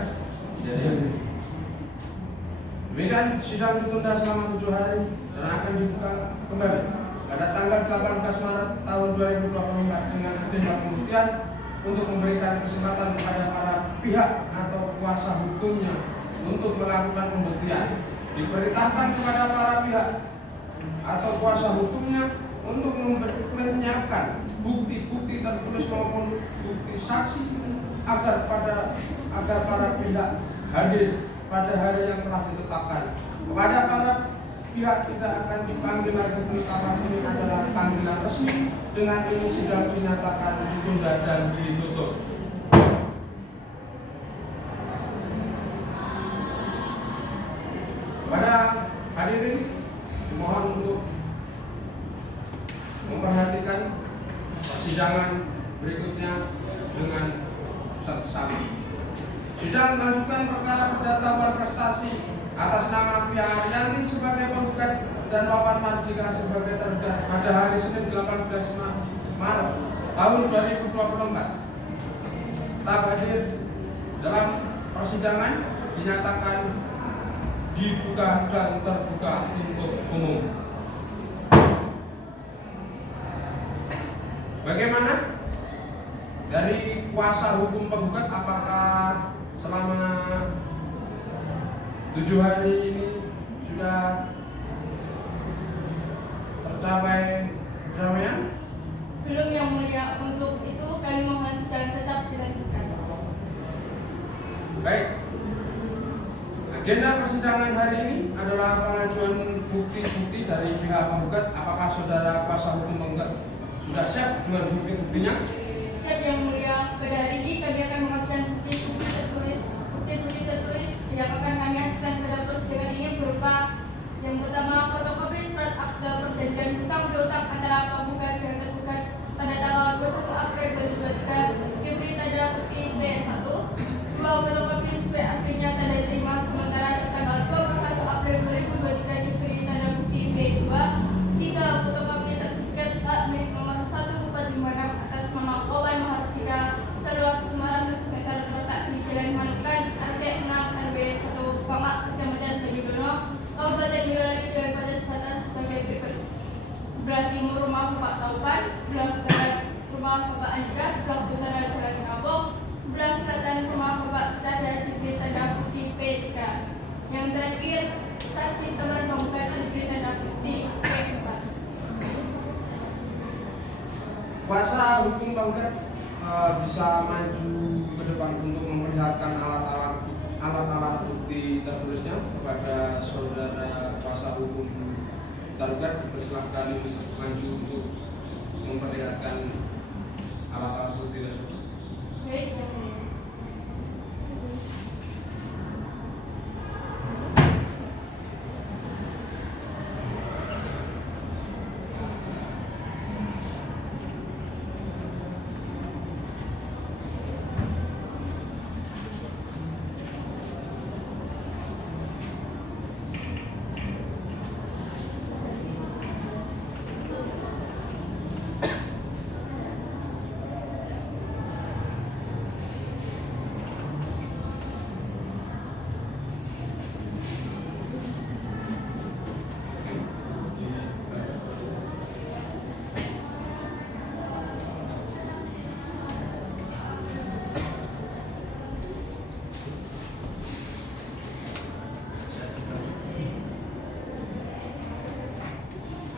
Tidak ada. Demikian sidang ditunda selama 7 hari dan akan dibuka kembali pada tanggal 18 Maret tahun 2024 dengan agenda pembuktian untuk memberikan kesempatan kepada para pihak atau kuasa hukumnya untuk melakukan pembuktian. Diperintahkan kepada para pihak atau kuasa hukumnya untuk menyiapkan bukti-bukti tertulis maupun bukti saksi agar para pihak hadir pada hari yang telah ditetapkan. Kepada para pihak tidak akan dipanggil lagi, penetapan ini adalah panggilan resmi. Dengan ini sidang dinyatakan ditunda dan ditutup. Kepada hadirin dimohon untuk memperhatikan persidangan berikutnya dengan satu-satu. Sidang melanjutkan perkara perdata awal prestasi atas nama Fia Arianti sebagai penggugat dan Wawan Mardika sebagai tergugat pada hari Senin 18 Maret tahun 2024. Tetap hadir dalam persidangan dinyatakan dibuka dan terbuka untuk umum. Bagaimana dari kuasa hukum penggugat, apakah selama 7 hari ini sudah tercapai perdamaian? Belum yang mulia. Untuk itu kami mohon sidang tetap dilanjutkan. Baik. Agenda persidangan hari ini adalah pengajuan bukti-bukti dari pihak penggugat. Apakah saudara kuasa hukum penggugat sudah siap dengan bukti-buktinya? Siap yang mulia. Pada hari ini kami akan mengajukan bukti-bukti tertulis yang akan kami ajukan pada persidangan ini berupa yang pertama, fotokopi surat akta perjanjian hutang piutang antara penggugat dan tergugat pada tanggal 21 April 2023 diberi tanda bukti B1. 2. Fotokopi sesuai aslinya tanda terima sementara tanggal 21 April 2023 diberi tanda bukti B2. 3. Fotokopi sertifikat hak milik nomor 1456 atas nama Wawan Mahardika seluas 500 meter terletak di Jalan Manukan, RT 6 RW 1 Pamak, Kecamatan Banyudono, Kabupaten Boyolali dengan batas sebagai berikut: sebelah timur rumah Bapak Taufan, sebelah barat rumah Bapak Andika, sebelah utara Jalan Kampung, sebelah selatan rumah Bapak Cahya diberi tanda bukti P3. Yang terakhir, saksi teman penggugat diberi tanda bukti P4. Kuasa hukum penggugat bisa maju ke depan untuk memperlihatkan alat-alat bukti tertulisnya kepada saudara kuasa hukum tergugat. Dipersilahkan maju untuk memperlihatkan alat-alat bukti tersebut. Baik, yang mulia.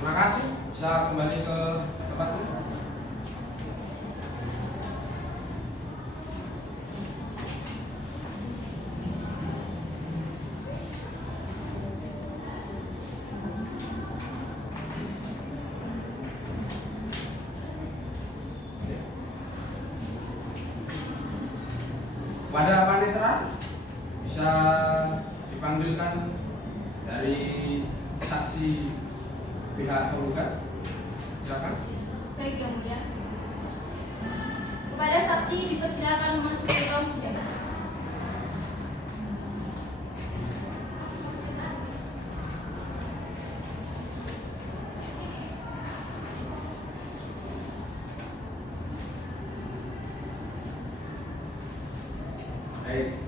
Terima kasih, bisa kembali ke tempatnya. Kepada panitera bisa dipanggilkan dari saksi pihak penggugat. Silakan. Baik yang mulia. Kepada saksi dipersilakan memasuki ruang sidang. Baik.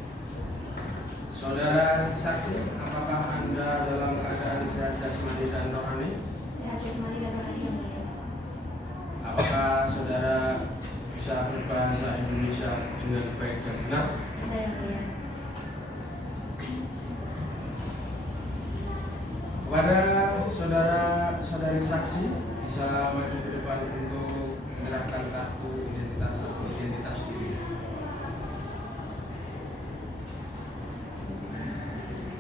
Saudara saksi, apakah Anda dalam keadaan sehat jasmani dan rohani? Sehat jasmani dan rohani yang mulia. Apakah saudara bisa berbahasa Indonesia dengan baik dan benar? Bisa yang mulia. Kepada saudara-saudari saksi bisa maju ke depan untuk menyerahkan kartu identitas atau identitas diri.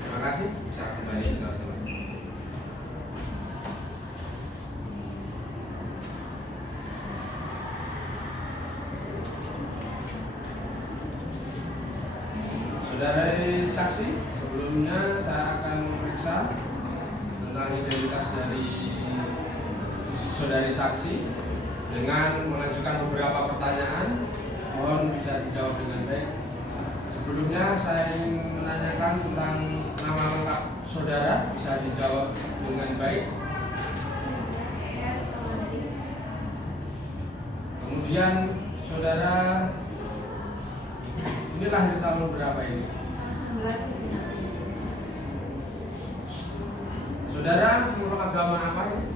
Terima kasih. Bisa kembali ke teman. Saudara saksi, sebelumnya saya akan memeriksa tentang identitas dari saudari saksi dengan mengajukan beberapa pertanyaan. Mohon bisa dijawab dengan baik. Sebelumnya saya ingin menanyakan tentang nama lengkap saudara, bisa dijawab dengan baik. Kemudian saudara ini lahir tahun berapa ini? 19 Saudara memeluk agama apa ini?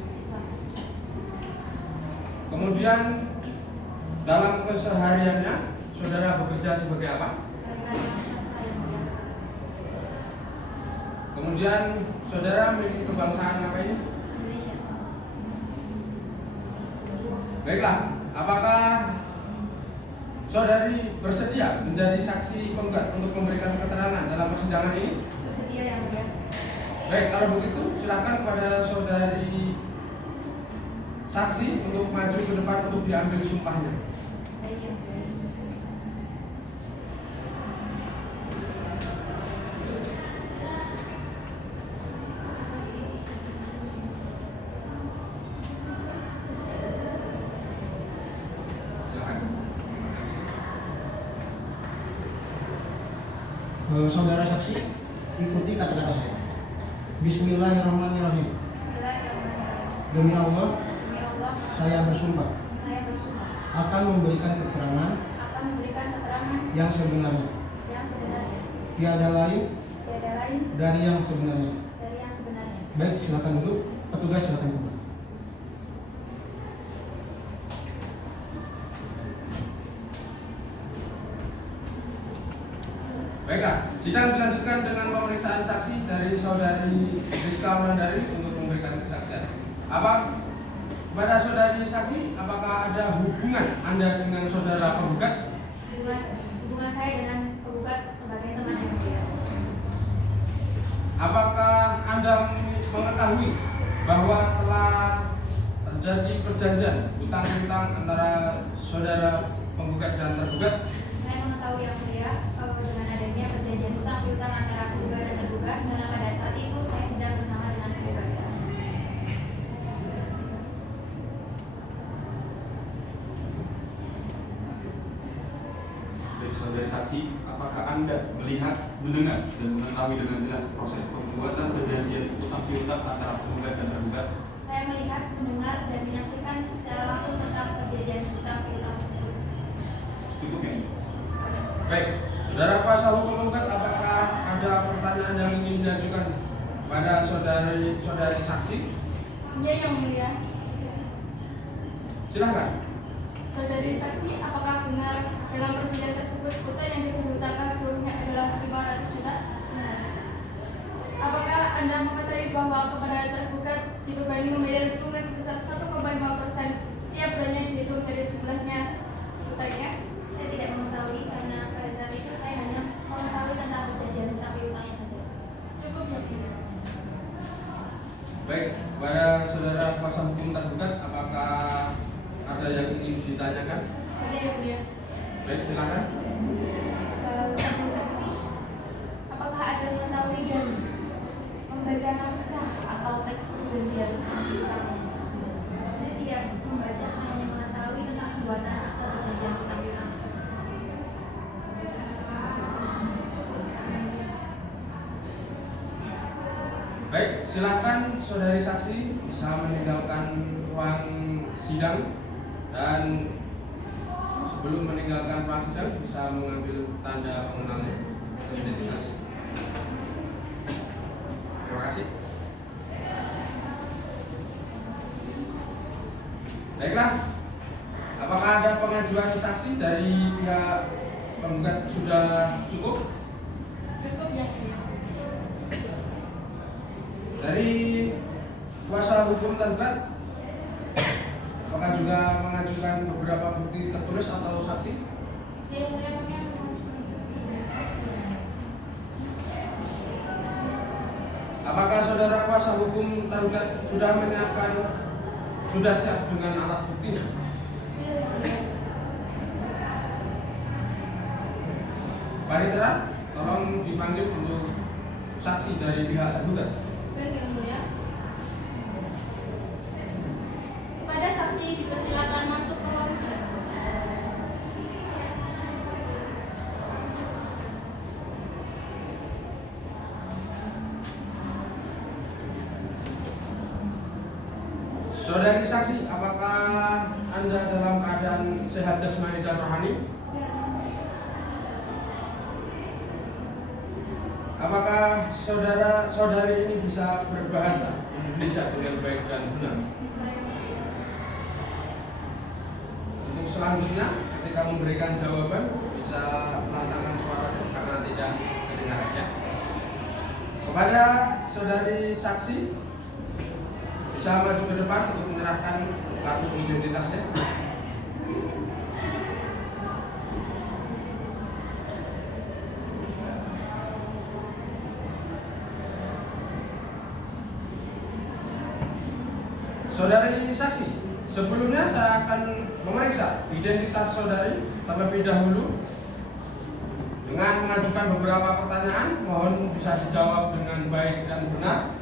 Kemudian dalam kesehariannya saudara bekerja sebagai apa? Kemudian saudara memiliki kebangsaan apa ini? Indonesia. Baiklah, apakah saudari bersedia menjadi saksi penggugat untuk memberikan keterangan dalam persidangan ini? Bersedia yang mulia. Baik, kalau begitu silakan kepada saudari saksi untuk maju ke depan untuk diambil sumpahnya. Baik yang mulia. Silakan. Saudara saksi, ikuti kata-kata saya. Bismillahirrahmanirrahim. Bismillahirrahmanirrahim. Demi Allah, Demi Allah, saya bersumpah saya bersumpah akan memberikan keterangan akan memberikan keterangan yang sebenarnya, yang sebenarnya, tiada lain tiada lain dari yang sebenarnya. dari yang sebenarnya. Baik, silakan duduk. Petugas silakan keluar. Baiklah, sidang dilanjutkan dengan pemeriksaan saksi dari saudari Rizka Wulandari untuk memberikan kesaksian. Apa kepada saudari saksi, apakah ada hubungan Anda dengan saudara penggugat? Hubungan saya dengan penggugat sebagai teman yang mulia. Apakah Anda mengetahui bahwa telah terjadi perjanjian hutang-hutang antara saudara penggugat dan tergugat? Saya mengetahui yang mulia bahwa dengan adanya perjanjian hutang piutang antara penggugat dan tergugat, karena pada saat itu saya sedang bersama dengan penggugat. Baik, saudara saksi, apakah Anda melihat, mendengar, dan mengetahui dengan jelas proses pembuatan perjanjian utang piutang antara penggugat dan tergugat? Saya melihat, mendengar, dan menyaksikan secara langsung tentang perjanjian hutang piutang tersebut. Cukup ya? Baik, saudara kuasa hukum penggugat, apakah ada pertanyaan yang ingin diajukan pada saudari saksi? Iya yang mulia. Silahkan. Saudari saksi, apakah benar dalam perjanjian tersebut utang yang diperhutangkan seluruhnya adalah 500 juta? Benar. Apakah Anda mengetahui bahwa kepada tergugat dibebani membayar bunga sebesar 1,5% setiap bulannya dihitung dari jumlahnya utangnya? Saya tidak mengetahui karena pada saat itu saya hanya mengetahui tentang perjanjian hutang piutangnya saja. Cukup ya mulia. Baik, kepada saudara kuasa hukum tergugat, apakah ada yang ingin ditanyakan? Iya yang mulia. Baik, silakan. Saudara saksi, apakah Anda mengetahui dan membaca naskah atau teks perjanjian piutang tersebut? Saya tidak membaca, saya hanya mengetahui tentang pembuatan akta perjanjian piutang. Baik, silakan saudari saksi bisa meninggalkan ruang sidang, dan sebelum meninggalkan ruang sidang bisa mengambil tanda pengenalnya identitas. Terima kasih. Baiklah, apakah ada pengajuan saksi dari pihak penggugat sudah cukup? Cukup ya, Mulia. Dari kuasa hukum tergugat, apakah juga mengajukan beberapa bukti tertulis atau saksi? Ya, Mulia, kami akan mengajukan bukti dan saksi. Apakah saudara kuasa hukum tergugat sudah siap dengan alat buktinya? Sudah, ya, Mulia. Panitera, tolong dipanggil untuk saksi dari pihak tergugat. Baik, Yang Mulia. Kepada saksi dipersilakan masuk ke ruang sidang. Saudari saksi, apakah Anda dalam keadaan sehat jasmani dan rohani? Apakah saudari ini bisa berbahasa Indonesia dengan baik dan benar? Untuk selanjutnya, ketika memberikan jawaban bisa melantangkan suaranya karena tidak kedengaran ya. Kepada saudari saksi bisa maju ke depan untuk menyerahkan kartu identitasnya. Saudari saksi, sebelumnya saya akan memeriksa identitas saudari terlebih dahulu dengan mengajukan beberapa pertanyaan. Mohon bisa dijawab dengan baik dan benar.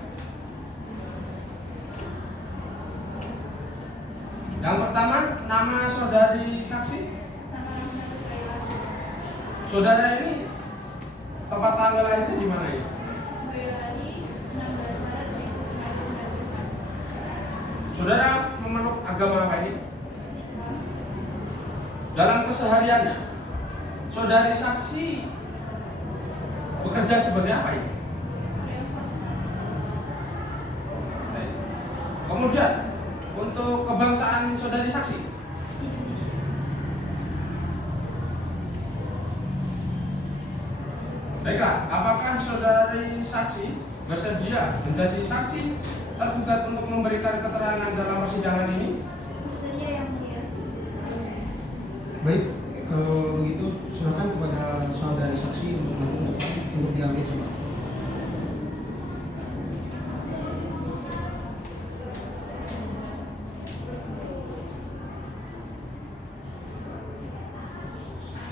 Yang pertama, nama saudari saksi. Saudara ini tempat tanggal lahirnya di mana ya? Boyolali, 16 Maret 1994. Saudara memeluk agama apa ini? Islam. Dalam kesehariannya, saudari saksi bekerja sebagai apa ini? Karyawan swasta. Baik. Kemudian untuk kebangsaan saudari saksi, Indonesia. baiklah, apakah saudari saksi bersedia menjadi saksi tergugat untuk memberikan keterangan dalam persidangan ini? Bersedia, Yang Mulia. Baik, kalau begitu silakan kepada saudari saksi untuk maju ke depan untuk diambil sumpah.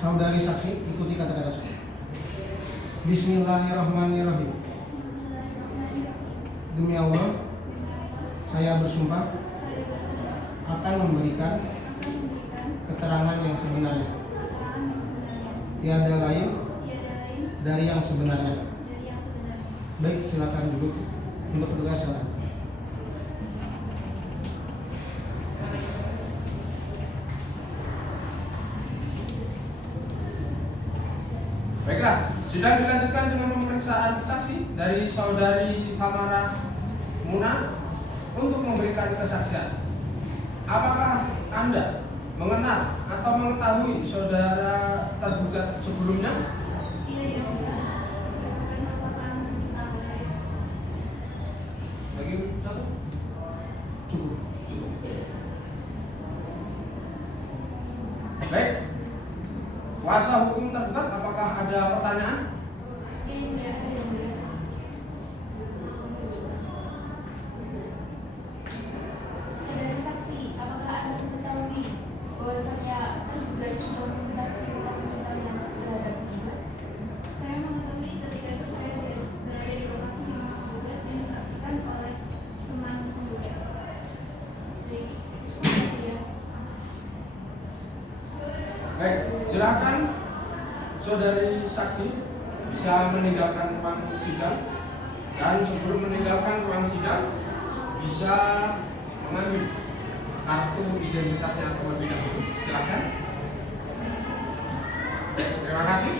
Saudari saksi, ikuti kata-kata saya. Bismillahirrahmanirrahim. Bismillahirrahmanirrahim. Demi Allah, saya bersumpah Saya bersumpah akan memberikan akan memberikan keterangan yang sebenarnya, keterangan yang sebenarnya, tiada lain tiada lain dari yang sebenarnya. dari yang sebenarnya. Baik, silakan duduk. Untuk petugas silakan. Baiklah, sidang dilanjutkan dengan pemeriksaan saksi dari saudari Samara Muna untuk memberikan kesaksian. Apakah Anda mengenal atau mengetahui saudara tergugat sebelumnya? Iya, Yang Mulia. Bukan merupakan tentang saya. Bagi satu? Cukup. Cukup. Baik. Kuasa hukum tergugat, apakah ada pertanyaan? Iya, Yang Mulia. Ada, Yang Mulia. Saudara saksi, apakah Anda mengetahui bahwasanya tergugat sudah melunasi utang piutang yang terhadap tergugat? Silakan saudari saksi bisa meninggalkan ruang sidang, dan sebelum meninggalkan ruang sidang bisa mengambil kartu identitasnya terlebih dahulu. Silakan. Terima kasih.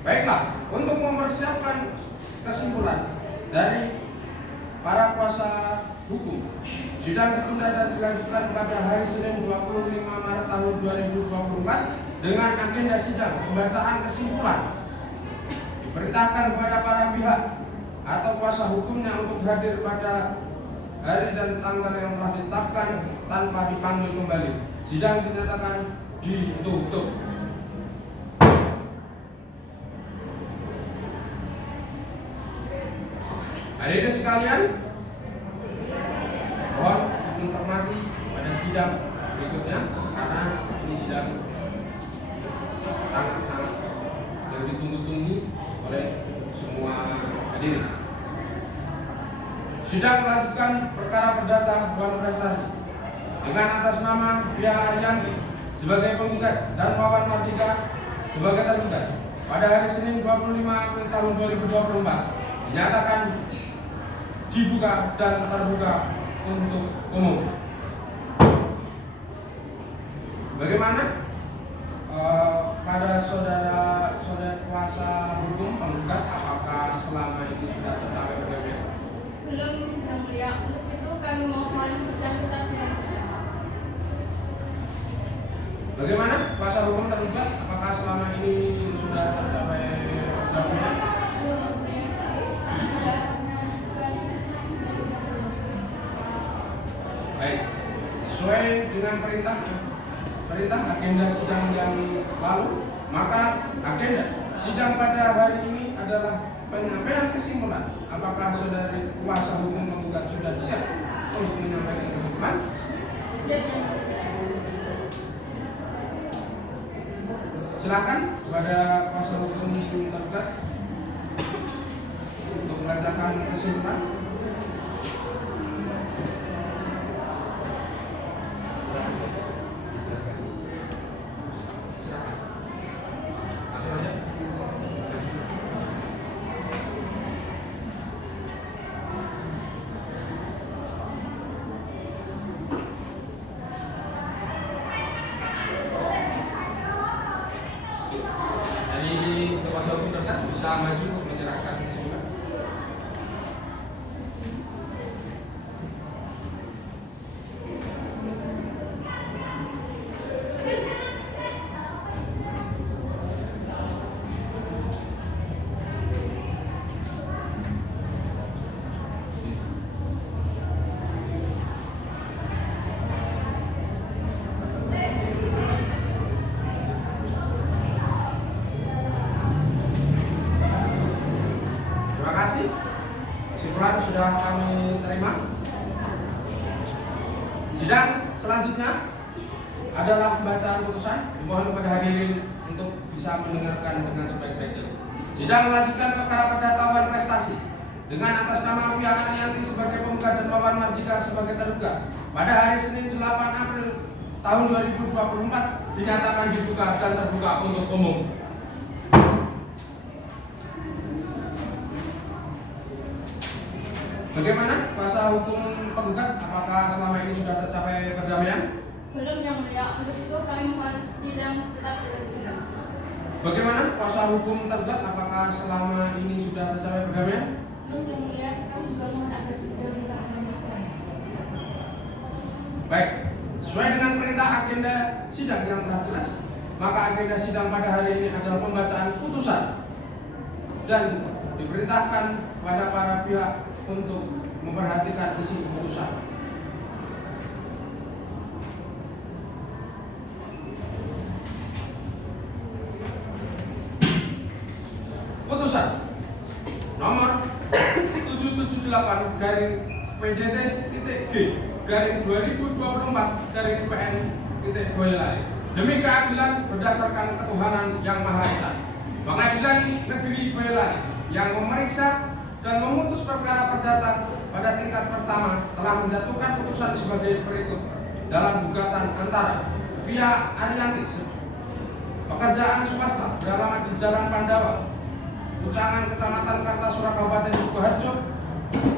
Baiklah, untuk mempersiapkan kesimpulan dari para kuasa hukum, sidang ditunda dan dilanjutkan pada hari Senin 25 Maret tahun 2024 dengan agenda sidang pembacaan kesimpulan. Diperintahkan kepada para pihak atau kuasa hukumnya untuk hadir pada hari dan tanggal yang telah ditetapkan tanpa dipanggil kembali. Sidang dinyatakan ditutup. Hadirin sekalian, mohon mencermati pada sidang berikutnya karena ini sidang sangat-sangat yang ditunggu-tunggu oleh semua hadirin. Sidang melanjutkan perkara perdata Wawan Prestasi dengan atas nama Fia Ariyanti sebagai penggugat dan Wawan Mardika sebagai tergugat pada hari Senin 25 April tahun 2024 dinyatakan dibuka dan terbuka untuk umum. Bagaimana pada saudara kuasa hukum penggugat, apakah selama ini sudah tercapai perdamaian? Belum, Yang Mulia. Untuk itu kami mohon sidang tetap dilanjutkan. Bagaimana kuasa hukum terlibat? Apakah selama ini sudah tercapai perdamaian? Belum, kami sudah Baik, sesuai dengan perintah agenda sidang yang lalu, maka agenda sidang pada hari ini adalah penyampaian kesimpulan. Apakah saudari kuasa hukum penggugat sudah siap untuk menyampaikan kesimpulan? Siap, Yang Mulia. Silakan kepada kuasa hukum tergugat untuk membacakan kesimpulan. Jadi kuasa hukum tergugat bisa maju menyerahkan kesimpulan. Terima kasih. Kesimpulan sudah kami terima. Sidang selanjutnya adalah pembacaan putusan. Dimohon kepada hadirin untuk bisa mendengarkan dengan sebaik-baiknya. Sidang melanjutkan perkara perdata Wawan Prestasi dengan atas nama Fia Ariyanti sebagai penggugat dan Wawan Mardika sebagai tergugat pada hari Senin 8 April tahun 2024 dinyatakan dibuka dan terbuka untuk umum. Bagaimana kuasa hukum penggugat? Apakah selama ini sudah tercapai perdamaian? Belum, Yang Mulia. Untuk itu kami mohon sidang tetap dilanjutkan. Bagaimana kuasa hukum tergugat? Apakah selama ini sudah tercapai perdamaian? Belum, Yang Mulia. Kami juga mohon agar sidang tetap dilanjutkan. Baik, sesuai dengan perintah agenda sidang yang telah jelas, maka agenda sidang pada hari ini adalah pembacaan putusan dan diperintahkan pada para pihak untuk memperhatikan isi putusan. Putusan nomor 778/PDT.G/2024/PN demi keadilan berdasarkan ketuhanan yang Maha Esa. Pengadilan Negeri Boyolali yang memeriksa dan memutus perkara perdata pada tingkat pertama telah menjatuhkan putusan sebagai berikut dalam gugatan antara Via Arianti pekerjaan swasta beralamat di Jalan Pandawa, Kucangan, Kecamatan Kartasura, Kabupaten Sukoharjo,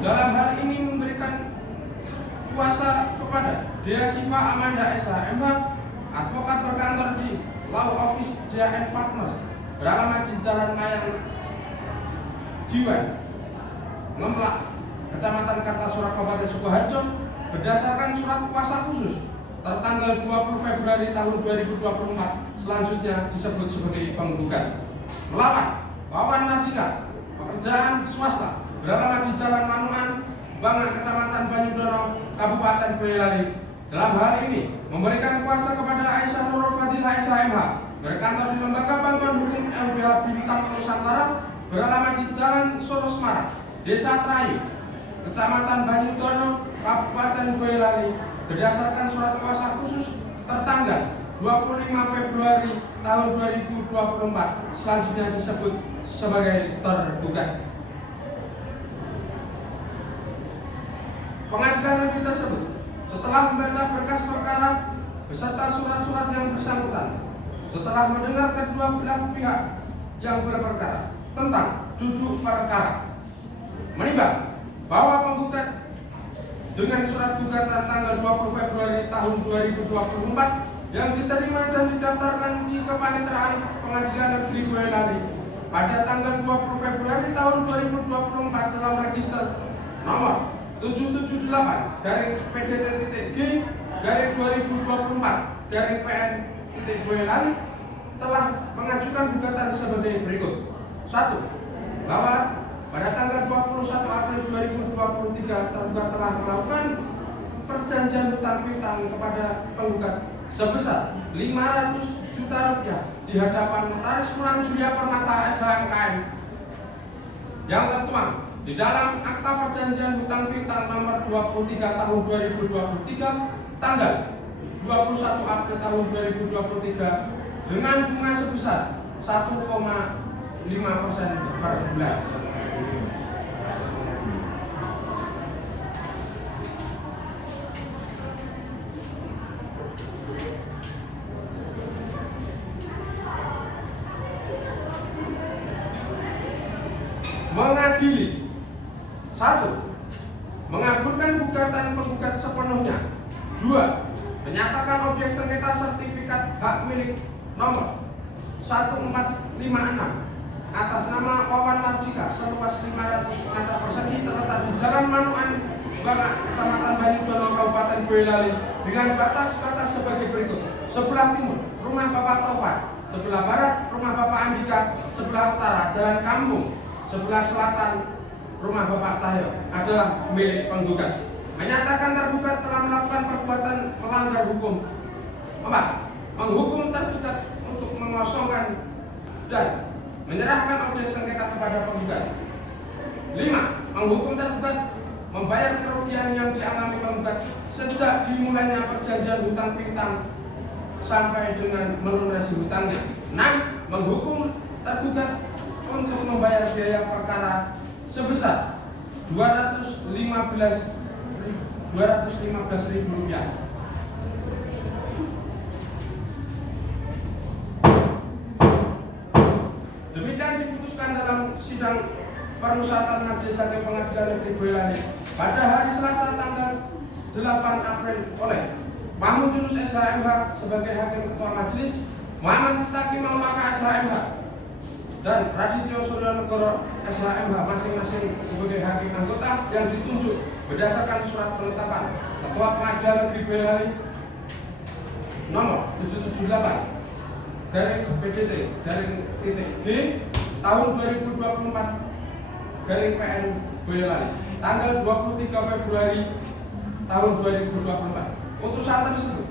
dalam hal ini memberikan kuasa kepada Dea Siva Amanda SH, MH, advokat berkantor di Law Office Dea and Partners, beralamat di Jalan Mayang Jiwan, Ngemplak, Kecamatan Kartasura, Kabupaten Sukoharjo, berdasarkan surat kuasa khusus tertanggal 20 Februari tahun 2024 selanjutnya disebut sebagai penggugat, melawan Wawan Nadika pekerjaan swasta beralamat di Jalan Manuan, Banga, Kecamatan Banyudono, Kabupaten Boyolali. Dalam hal ini memberikan kuasa kepada Aisyah Nurul Fadilah SHMH berkantor di Lembaga Bantuan Hukum LBH Bintang Nusantara beralamat di Jalan Solo Semarang, Desa Terayu, Kecamatan Banyudono, Kabupaten Boyolali, berdasarkan surat kuasa khusus tertanggal 25 Februari tahun 2024 selanjutnya disebut sebagai tergugat. Pengadilan negeri tersebut setelah membaca berkas perkara beserta surat-surat yang bersangkutan, setelah mendengar kedua belah pihak yang berperkara tentang duduk perkara, menimbang bahwa penggugat dengan surat gugatan tanggal 20 Februari tahun 2024 yang diterima dan didaftarkan di Kepaniteraan Pengadilan Negeri Boyolali pada tanggal 20 Februari tahun 2024 dalam register nomor 778-PDT-G-2024-PN telah mengajukan gugatan sebagai berikut. 1. Bahwa pada tanggal 21 April 2023 tergugat telah melakukan perjanjian hutang piutang kepada penggugat sebesar 500 juta rupiah di hadapan Notaris Mulan Julia Permata SHMKM yang tertuang di dalam Akta Perjanjian Hutang Piutang nomor 23 tahun 2023 tanggal 21 April tahun 2023 dengan bunga sebesar 1,5% per bulan. Mengadili 1. Mengabulkan gugatan penggugat sepenuhnya. 2. Menyatakan objek sengketa sertifikat hak milik nomor 1456 atas nama Wawan Mardika seluas 500 meter persegi terletak di Jalan Manuan, Banga, Kecamatan Banyudono, Kabupaten Boyolali dengan batas-batas sebagai berikut. Sebelah timur rumah Bapak Taufan, sebelah barat rumah Bapak Andika, sebelah utara Jalan Kampung, sebelah selatan rumah Bapak Cahyo adalah milik penggugat. Menyatakan tergugat telah melakukan perbuatan melanggar hukum. 4. Menghukum tergugat untuk mengosongkan dan menyerahkan objek sengketa kepada penggugat. 5. Menghukum tergugat membayar kerugian yang dialami penggugat sejak dimulainya perjanjian hutang piutang sampai dengan melunasi hutangnya. 6. Menghukum tergugat untuk membayar biaya perkara sebesar 215.000 rupiah. Demikian diputuskan dalam sidang permusyawaratan Majelis Hakim Pengadilan Negeri Boyolali pada hari Selasa tanggal 8 April oleh Mahmud Yunus SHMH sebagai Hakim Ketua Majelis, Muhammad Istaki Maulaka SHMH dan Radityo Suryonegoro SHMH masing-masing sebagai hakim anggota yang ditunjuk berdasarkan surat penetapan Ketua Pengadilan Negeri Boyolali nomor 778 garing PDT garing titik G tahun 2024 garing PN Boyolali tanggal 23 Februari tahun 2024. Putusan tersebut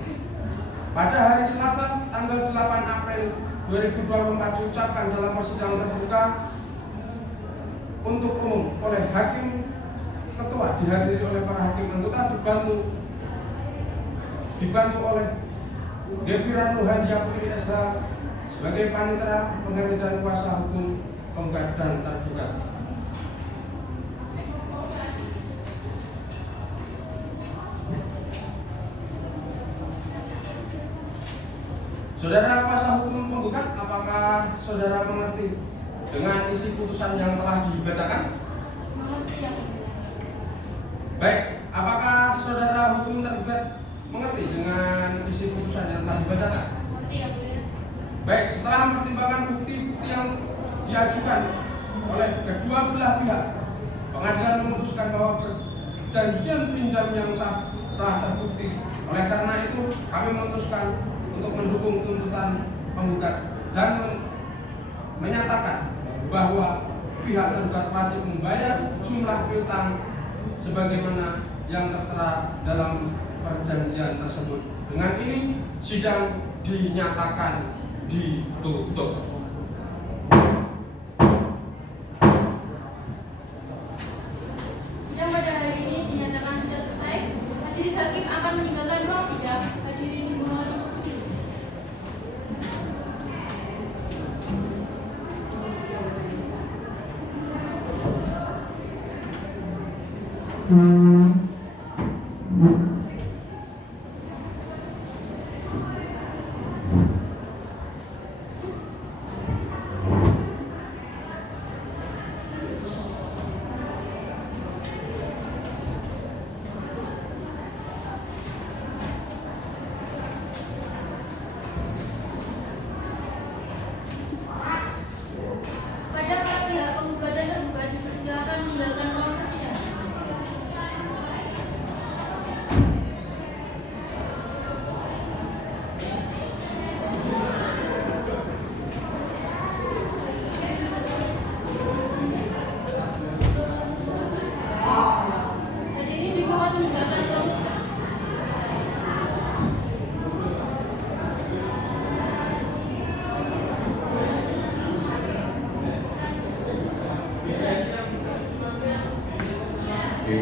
pada hari Selasa tanggal 8 April 2024 diucapkan dalam persidangan terbuka untuk umum oleh hakim ketua dihadiri oleh para hakim anggota dibantu oleh Gepira Nuhandia Putri SH sebagai panitera pengganti dan kuasa hukum penggugat dan tergugat. Saudara kuasa hukum penggugat, apakah saudara mengerti dengan isi putusan yang telah dibacakan? Mengerti yang mulia. Baik, apakah saudara hukum tergugat mengerti dengan isi putusan yang telah dibacakan? Mengerti yang mulia. Baik, setelah mempertimbangkan bukti-bukti yang diajukan oleh kedua belah pihak, pengadilan memutuskan bahwa perjanjian pinjam yang sah telah terbukti. Oleh karena itu, kami memutuskan untuk mendukung tuntutan penggugat dan menyatakan bahwa pihak tergugat wajib membayar jumlah piutang sebagaimana yang tertera dalam perjanjian tersebut. Dengan ini, sidang dinyatakan ditutup. Sidang pada hari ini dinyatakan sudah selesai. Majelis hakim akan meninggalkan ruang sidang. Hadirin dimohon untuk berdiri. Pada para pihak penggugat dan tergugat dipersilakan meninggalkan ruang persidangan. Hadirin dimohon meninggalkan ruang sidang. Di